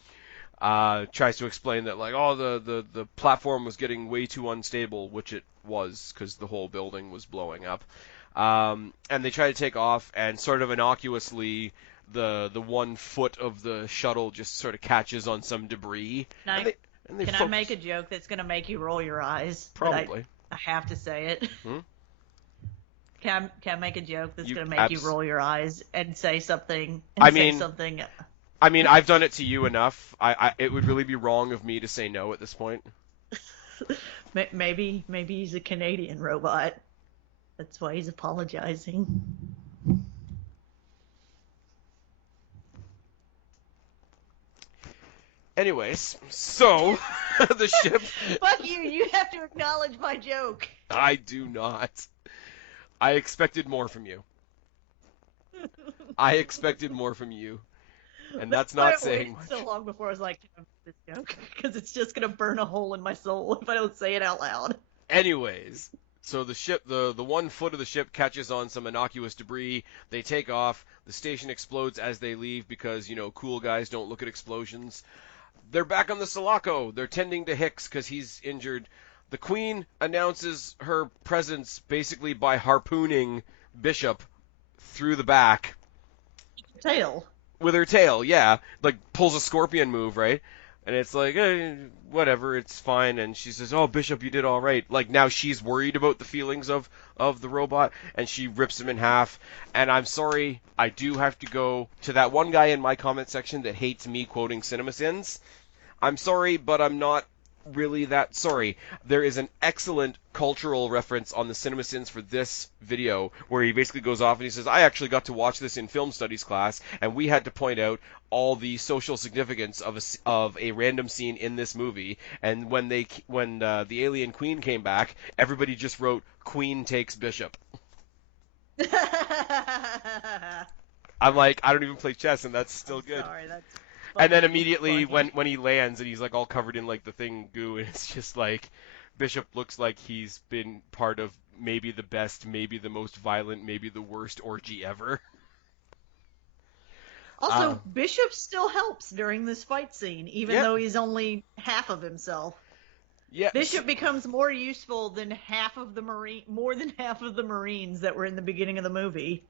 Tries to explain that, like, oh, the platform was getting way too unstable, which it was, because the whole building was blowing up. And they try to take off, and sort of innocuously, the 1 foot of the shuttle just sort of catches on some debris. Can I make a joke that's going to make you roll your eyes? Probably. I have to say it. Hmm? Can I make a joke that's going to make you roll your eyes and say something? Something. I mean, I've done it to you enough. It would really be wrong of me to say no at this point. Maybe he's a Canadian robot. That's why he's apologizing. Anyways, so the ship. Fuck you! You have to acknowledge my joke. I do not. I expected more from you. I expected more from you. And that's not saying much. So long before I was like, this joke, because it's just gonna burn a hole in my soul if I don't say it out loud. Anyways, so the ship, the 1 foot of the ship catches on some innocuous debris. They take off. The station explodes as they leave because, cool guys don't look at explosions. They're back on the Sulaco. They're tending to Hicks because he's injured. The Queen announces her presence basically by harpooning Bishop through the back. Tail. With her tail, yeah. Like, pulls a scorpion move, right? And it's like, whatever, it's fine. And she says, oh, Bishop, you did all right. Like, now she's worried about the feelings of the robot, and she rips him in half. And I'm sorry, I do have to go to that one guy in my comment section that hates me quoting CinemaSins. I'm sorry, but I'm not really that sorry. There is an excellent cultural reference on the CinemaSins for this video where he basically goes off and he says, I actually got to watch this in film studies class, and we had to point out all the social significance of a random scene in this movie. And when the alien Queen came back, everybody just wrote Queen takes Bishop. I'm like, I don't even play chess, and that's still good. Sorry, that's and then immediately when he lands and he's like all covered in like the thing goo, and it's just like Bishop looks like he's been part of maybe the best, maybe the most violent, maybe the worst orgy ever. Also, Bishop still helps during this fight scene, even though he's only half of himself. Yeah. Bishop becomes more useful than more than half of the Marines that were in the beginning of the movie.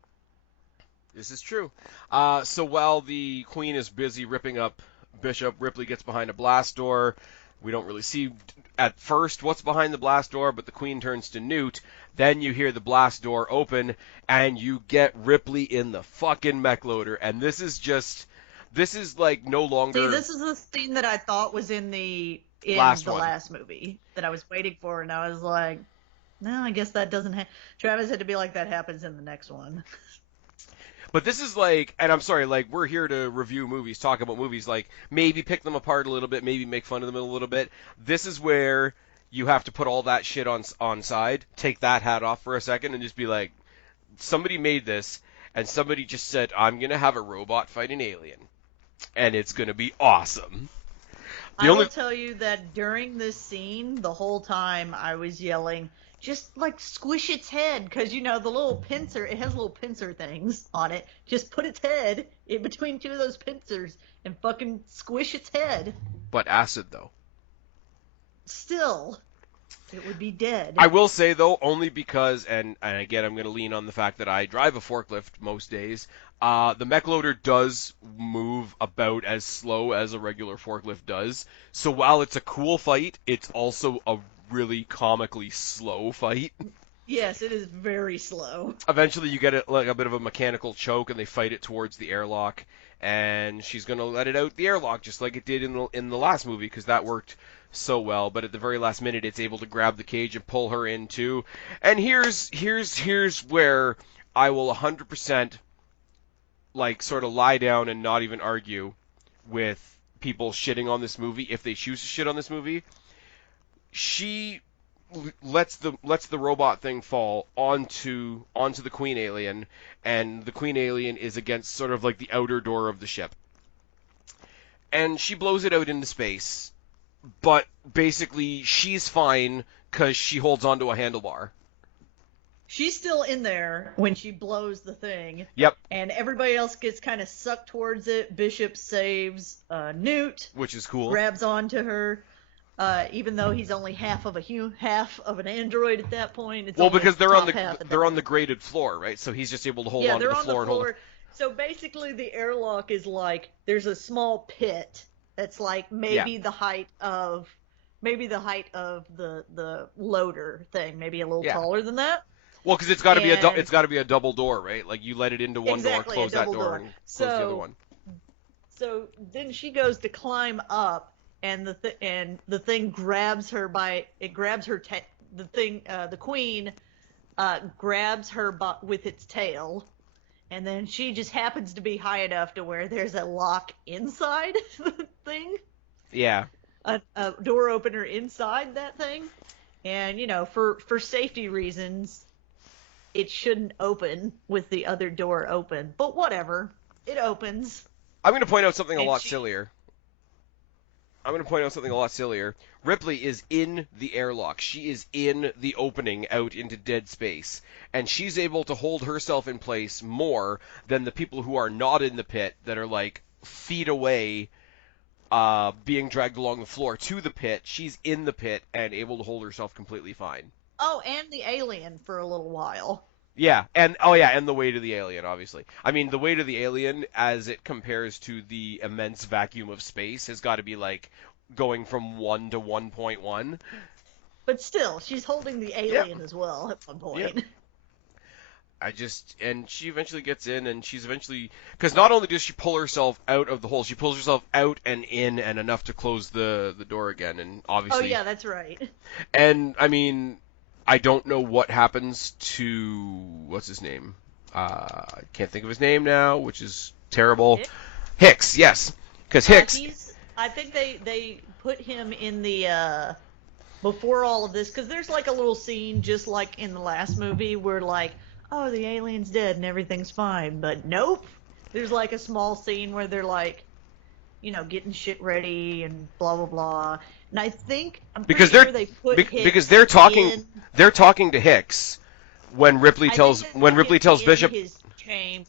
This is true. So while the Queen is busy ripping up Bishop, Ripley gets behind a blast door. We don't really see at first what's behind the blast door, but the Queen turns to Newt. Then you hear the blast door open, and you get Ripley in the fucking mech loader. And this is like no longer... See, this is the scene that I thought was in the last movie that I was waiting for, and I was like, no, I guess that doesn't happen. Travis had to be like, that happens in the next one. But this is like, and I'm sorry, like, we're here to review movies, talk about movies, like, maybe pick them apart a little bit, maybe make fun of them a little bit. This is where you have to put all that shit on side, take that hat off for a second, and just be like, somebody made this, and somebody just said, I'm going to have a robot fight an alien, and it's going to be awesome. I will tell you that during this scene, the whole time I was yelling, just like squish its head, because the little pincer, it has little pincer things on it. Just put its head in between two of those pincers and fucking squish its head. But acid, though. Still. It would be dead. I will say though, only because, and again, I'm going to lean on the fact that I drive a forklift most days. The mech loader does move about as slow as a regular forklift does. So while it's a cool fight, it's also a really comically slow fight. Yes, it is very slow. Eventually, you get it like a bit of a mechanical choke, and they fight it towards the airlock, and she's going to let it out the airlock just like it did in the last movie, because that worked so well. But at the very last minute, it's able to grab the cage and pull her in too. And here's where I will 100% like sort of lie down and not even argue with people shitting on this movie if they choose to shit on this movie. She lets the robot thing fall onto the queen alien, and the queen alien is against sort of like the outer door of the ship, and she blows it out into space, but basically she's fine because she holds onto a handlebar. She's still in there when she blows the thing. Yep. And everybody else gets kind of sucked towards it. Bishop saves Newt, which is cool. Grabs onto her. Even though he's only half of an android at that point. It's because they're on the graded floor, right? So he's just able to hold onto the floor and hold. So basically, the airlock is like there's a small pit that's like maybe the height of the loader thing, maybe a little taller than that. Well, because it's got to be a double door, right? Like you let it into one door, close that door, and close the other one. So then she goes to climb up. And the thing grabs her the queen grabs her with its tail, and then she just happens to be high enough to where there's a lock inside the thing. Yeah. A door opener inside that thing, and for safety reasons, it shouldn't open with the other door open, but whatever, it opens. I'm going to point out something a lot sillier. Ripley is in the airlock. She is in the opening out into dead space. And she's able to hold herself in place more than the people who are not in the pit that are like feet away being dragged along the floor to the pit. She's in the pit and able to hold herself completely fine. Oh, and the alien for a little while. Yeah, and the weight of the alien, obviously. I mean, the weight of the alien, as it compares to the immense vacuum of space, has got to be like going from 1 to 1.1. But still, she's holding the alien as well at one point. Yep. And she eventually gets in, and because not only does she pull herself out of the hole, she pulls herself out and in and enough to close the door again, and obviously. Oh yeah, that's right. And I mean, I don't know what happens to what's his name. I can't think of his name now, which is terrible. Hicks, yes, because Hicks. I think they put him in the before all of this, because there's like a little scene just like in the last movie where like, oh, the alien's dead and everything's fine, but nope. There's like a small scene where they're like, getting shit ready and blah blah blah. And I think because they put because they're talking to Hicks when Ripley tells Bishop his chamber.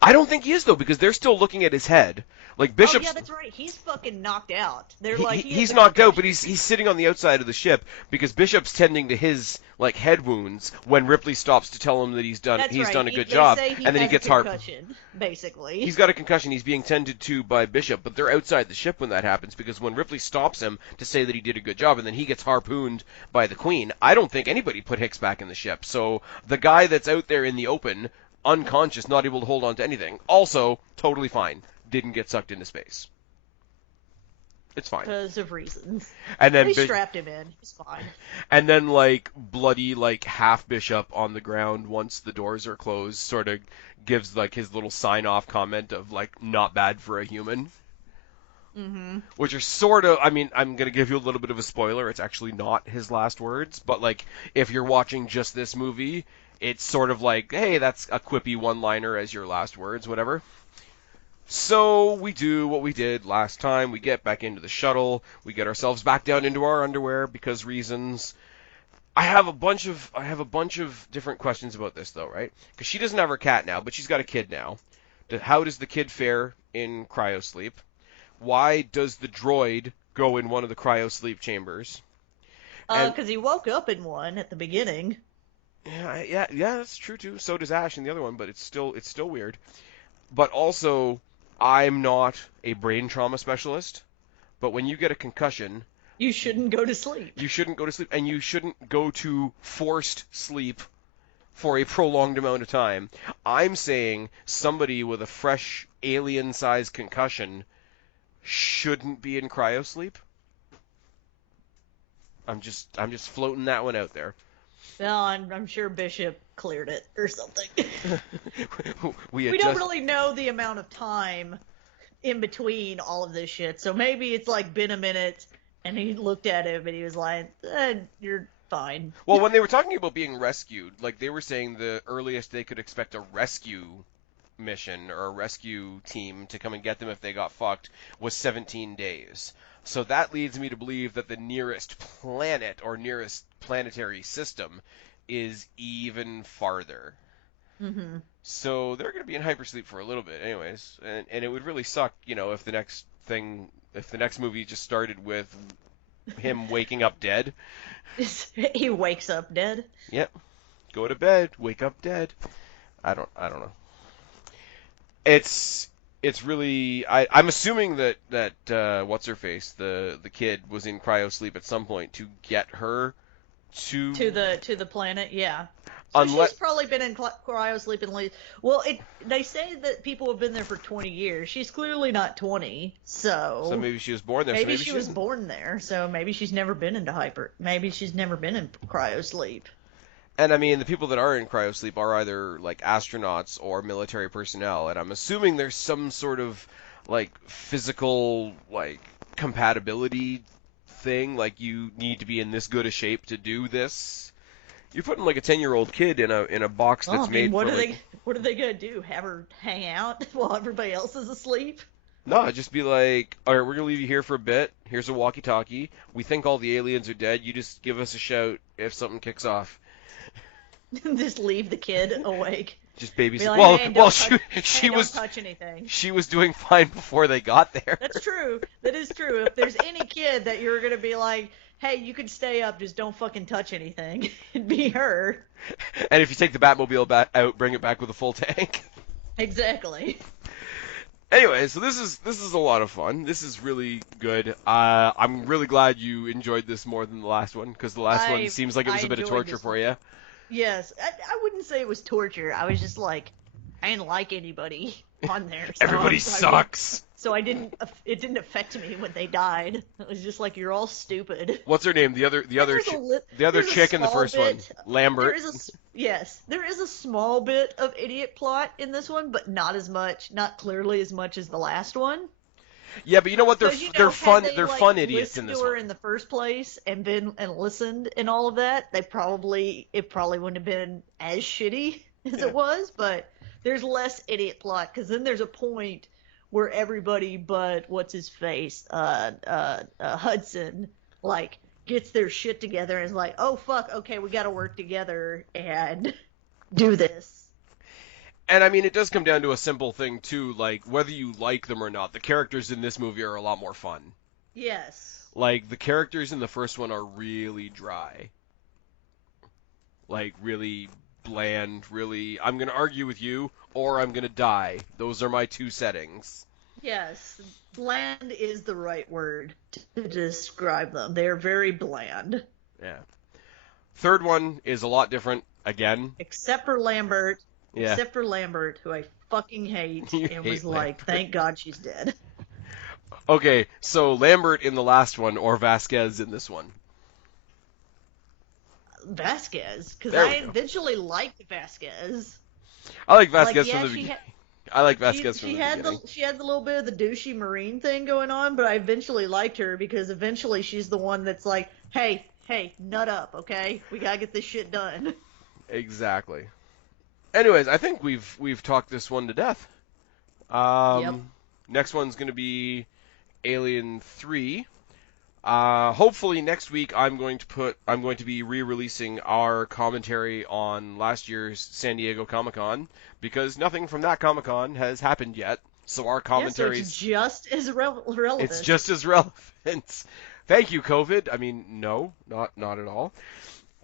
I don't think he is though, because they're still looking at his head. Like Bishop's. Oh yeah, that's right. He's fucking knocked out. They're like he's knocked out, but he's sitting on the outside of the ship because Bishop's tending to his like head wounds when Ripley stops to tell him that he's done a good job, and then he gets concussion, basically. He's got a concussion. He's being tended to by Bishop, but they're outside the ship when that happens because when Ripley stops him to say that he did a good job, and then he gets harpooned by the Queen. I don't think anybody put Hicks back in the ship. So the guy that's out there in the open, unconscious, not able to hold on to anything, also totally fine. Didn't get sucked into space. It's fine. Because of reasons. And then they strapped him in. He's fine. And then, like, bloody, like, half Bishop on the ground once the doors are closed sort of gives, like, his little sign-off comment of, like, not bad for a human. Mm-hmm. Which are sort of, I mean, I'm going to give you a little bit of a spoiler. It's actually not his last words. But, like, if you're watching just this movie, it's sort of like, hey, that's a quippy one-liner as your last words, whatever. So we do what we did last time. We get back into the shuttle. We get ourselves back down into our underwear because reasons. I have a bunch of different questions about this though, right? Because she doesn't have her cat now, but she's got a kid now. How does the kid fare in cryosleep? Why does the droid go in one of the cryosleep chambers? And Because he woke up in one at the beginning. yeah, that's true too. So does Ash in the other one, but it's still weird. But also, I'm not a brain trauma specialist, but when you get a concussion, You shouldn't go to sleep. you shouldn't go to sleep, and you shouldn't go to forced sleep for a prolonged amount of time. I'm saying somebody with a fresh alien-sized concussion shouldn't be in cryosleep. I'm just floating that one out there. Well, I'm sure Bishop cleared it or something. we We don't really know the amount of time in between all of this shit, so maybe it's like been a minute, and he looked at him and he was like, "You're fine." Well, when they were talking about being rescued, like they were saying the earliest they could expect a rescue mission or a rescue team to come and get them if they got fucked was 17 days. So that leads me to believe that the nearest planet or nearest planetary system is even farther. Mm-hmm. So they're going to be in hypersleep for a little bit anyways. And it would really suck, if the next movie just started with him waking up dead. He wakes up dead. Yep. Go to bed, wake up dead. I don't know. It's really I'm assuming that what's her face, the kid was in cryosleep at some point to get her to the planet. Yeah. So unless she's probably been in cryosleep at least. Well, they say that people have been there for 20 years. She's clearly not 20, so maybe she was born there. maybe So she was born there. So maybe she's never been into maybe she's never been in cryosleep. And I mean, the people that are in cryosleep are either like astronauts or military personnel, and I'm assuming there's some sort of like physical like compatibility thing, like you need to be in this good a shape to do this. You're putting like a 10-year-old kid in a box that's made what for are like, what are they gonna do? Have her hang out while everybody else is asleep? no, just be like, all right, we're gonna leave you here for a bit. Here's a walkie-talkie. We think all the aliens are dead. You just give us a shout if something kicks off. Just leave the kid awake. Just babysit. Be like, well, "Hey, well, don't she don't was touch anything." she was doing fine before they got there. That's true. That is true. If there's any kid that you're gonna be like, "Hey, you can stay up, just don't fucking touch anything," it'd be her. And if you take the Batmobile out, bring it back with a full tank. Exactly. Anyway, so this is a lot of fun. This is really good. I'm really glad you enjoyed this more than the last one, because the last one seems like it was a bit of torture for you. Yes, I wouldn't say it was torture. I was just like, I didn't like anybody on there. So Everybody sucks. It didn't affect me when they died. It was just like, you're all stupid. What's her name? The other chick in the first one, Lambert. There is a small bit of idiot plot in this one, but not as much, not clearly as much as the last one. Yeah, but you know what? They're fun. They're fun idiots in this this one. one. In the first place, and listened and all of that, it probably wouldn't have been as shitty as it was. But there's less idiot plot, because then there's a point where everybody but what's his face, Hudson, like gets their shit together and is like, oh fuck, okay, we got to work together and do this. And I mean, it does come down to a simple thing too, like whether you like them or not. The characters in this movie are a lot more fun. Yes. Like the characters in the first one are really dry. Like really bland, really I'm going to argue with you or I'm going to die. Those are my two settings. Yes, bland is the right word to describe them. They're very bland. Yeah. Third one is a lot different again. Except for Lambert. Yeah. Except for Lambert, who I fucking hate, and was like, thank God she's dead. Okay, so Lambert in the last one, or Vasquez in this one? Vasquez, because I eventually liked Vasquez. I like Vasquez from the beginning. I like Vasquez from the beginning. She had the little bit of the douchey Marine thing going on, but I eventually liked her because eventually she's the one that's like, hey, nut up, okay? We gotta get this shit done. Exactly. Anyways, I think we've talked this one to death. Yep. Next one's going to be Alien 3. Hopefully next week I'm going to be re-releasing our commentary on last year's San Diego Comic-Con, because nothing from that Comic-Con has happened yet. So our Yeah, so commentaries, it's just as relevant. it's just as relevant. Thank you, COVID. I mean, no, not at all.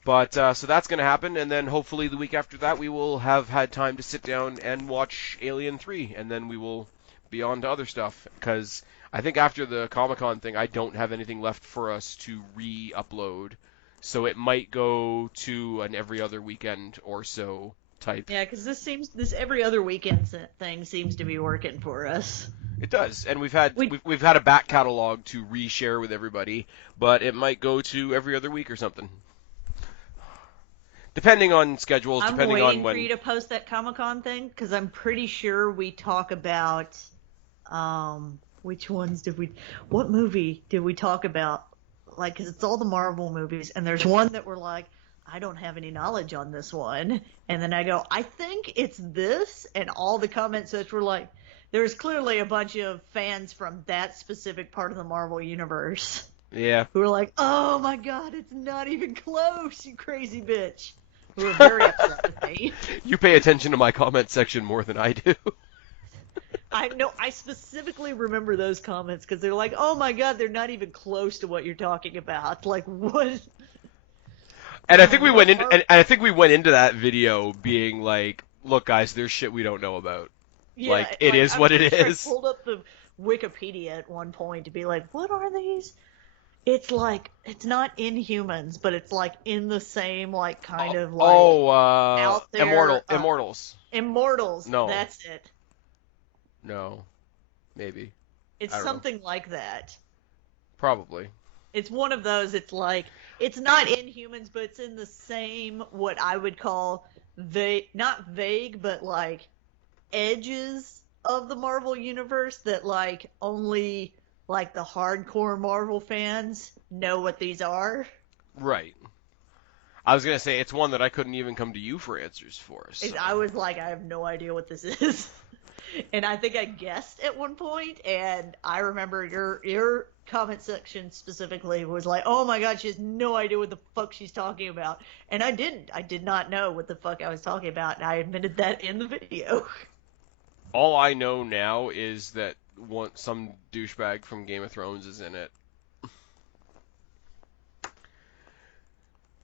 But so that's going to happen, and then hopefully the week after that we will have had time to sit down and watch Alien 3, and then we will be on to other stuff. Because I think after the Comic-Con thing, I don't have anything left for us to re-upload. So it might go to an every other weekend or so type. Yeah, because this every other weekend thing seems to be working for us. It does, and we've had a back catalog to reshare with everybody, but it might go to every other week or something. Depending on schedules, I'm depending on waiting when. for you to post that Comic-Con thing because I'm pretty sure we talk about which ones did we? What movie did we talk about? Like, because it's all the Marvel movies, and there's one that we're like, I don't have any knowledge on this one, and then I go, I think it's this, and all the comments that were like, there's clearly a bunch of fans from that specific part of the Marvel universe. Yeah. Who were like, oh my god, it's not even close, you crazy bitch. Who were very upset with me. You pay attention to my comment section more than I do. I know. I specifically remember those comments because they're like, "Oh my god, they're not even close to what you're talking about." Like, what? And I think we went into, and I think we went into that video being like, "Look, guys, there's shit we don't know about. Yeah, like, it is what it is." I pulled up the Wikipedia at one point to be like, "What are these?" It's like it's not Inhumans, but it's like in the same like kind of like out there. Immortals. Immortals. No. That's it. No, maybe. It's something like that. Probably. It's one of those. It's like it's not Inhumans, but it's in the same what I would call not vague, but like edges of the Marvel universe that like only like the hardcore Marvel fans know what these are. Right. I was gonna say it's one that I couldn't even come to you for answers for. So. I was like, I have no idea what this is. And I think I guessed at one point, and I remember your comment section specifically was like, oh my god, she has no idea what the fuck she's talking about. And I didn't. I did not know what the fuck I was talking about, and I admitted that in the video. All I know now is that some douchebag from Game of Thrones is in it.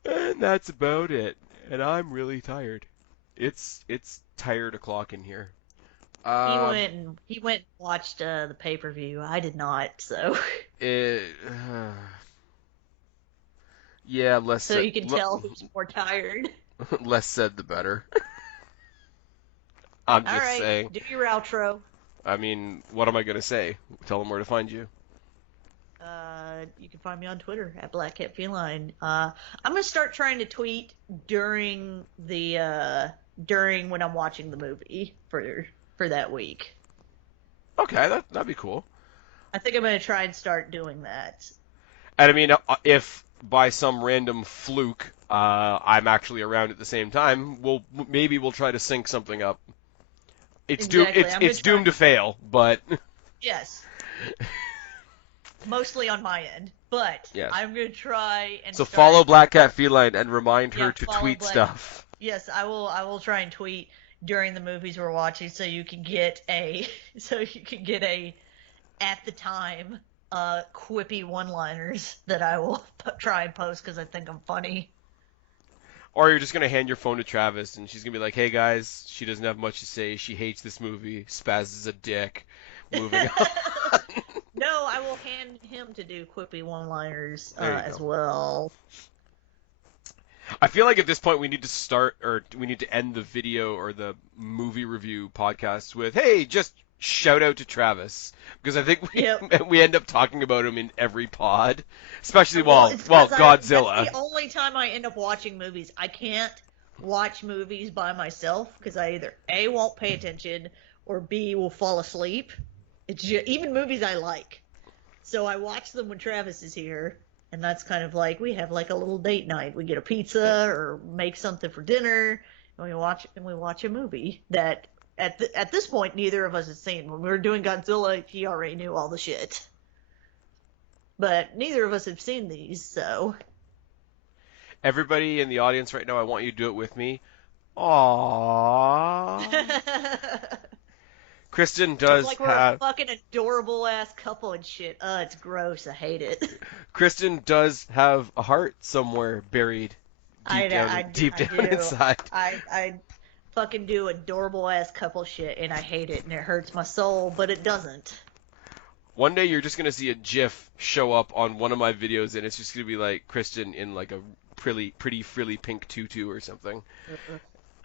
And that's about it. And I'm really tired. It's tired o'clock in here. He went and watched the pay-per-view. I did not, so. Yeah, less. So you can tell who's more tired. Less said, the better. I'm just saying. Do your outro. I mean, what am I gonna say? Tell them where to find you. You can find me on Twitter at BlackCatFeline. I'm gonna start trying to tweet during when I'm watching the movie for that week. Okay, that'd be cool. I think I'm gonna try and start doing that. And I mean, if by some random fluke I'm actually around at the same time, maybe we'll try to sync something up. It's doomed to fail, but yes. Mostly on my end, but yes. I'm going to try and follow Black Cat Feline and remind her to tweet stuff. Yes, I will try and tweet during the movies we're watching so you can get a at the time quippy one-liners that I will try and post because I think I'm funny. Or you're just going to hand your phone to Travis and she's going to be like, "Hey guys, she doesn't have much to say. She hates this movie. Spaz is a dick." Moving on. No, I will hand him to do quippy one-liners as well. I feel like at this point we need to end the video or the movie review podcast with, "Hey, just shout out to Travis," because I think we end up talking about him in every pod, especially Godzilla. That's the only time I end up watching movies. I can't watch movies by myself because I either A, won't pay attention, or B, will fall asleep. It's even movies I like. So I watch them when Travis is here, and that's kind of like we have like a little date night. We get a pizza or make something for dinner, and we watch a movie that at this point neither of us has seen. When we were doing Godzilla, he already knew all the shit. But neither of us have seen these, so. Everybody in the audience right now, I want you to do it with me. Aww. Kristen It's does like we're a have fucking adorable ass couple and shit. It's gross. I hate it. Kristen does have a heart somewhere buried I, I, deep I down do. inside. I fucking do adorable ass couple shit and I hate it and it hurts my soul, but it doesn't. One day you're just gonna see a GIF show up on one of my videos, and it's just gonna be like Kristen in like a pretty frilly pink tutu or something.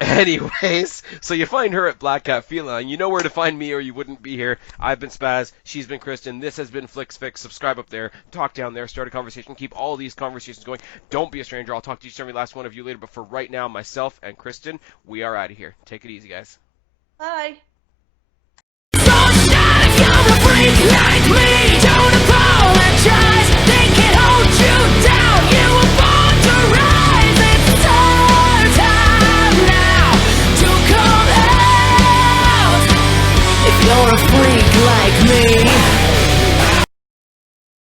Anyways, so you find her at Black Cat Feline. You know where to find me, or you wouldn't be here. I've been Spaz. She's been Kristen. This has been Flix Fix. Subscribe up there. Talk down there. Start a conversation. Keep all these conversations going. Don't be a stranger. I'll talk to each and every last one of you later. But for right now, myself and Kristen, we are out of here. Take it easy, guys. Bye.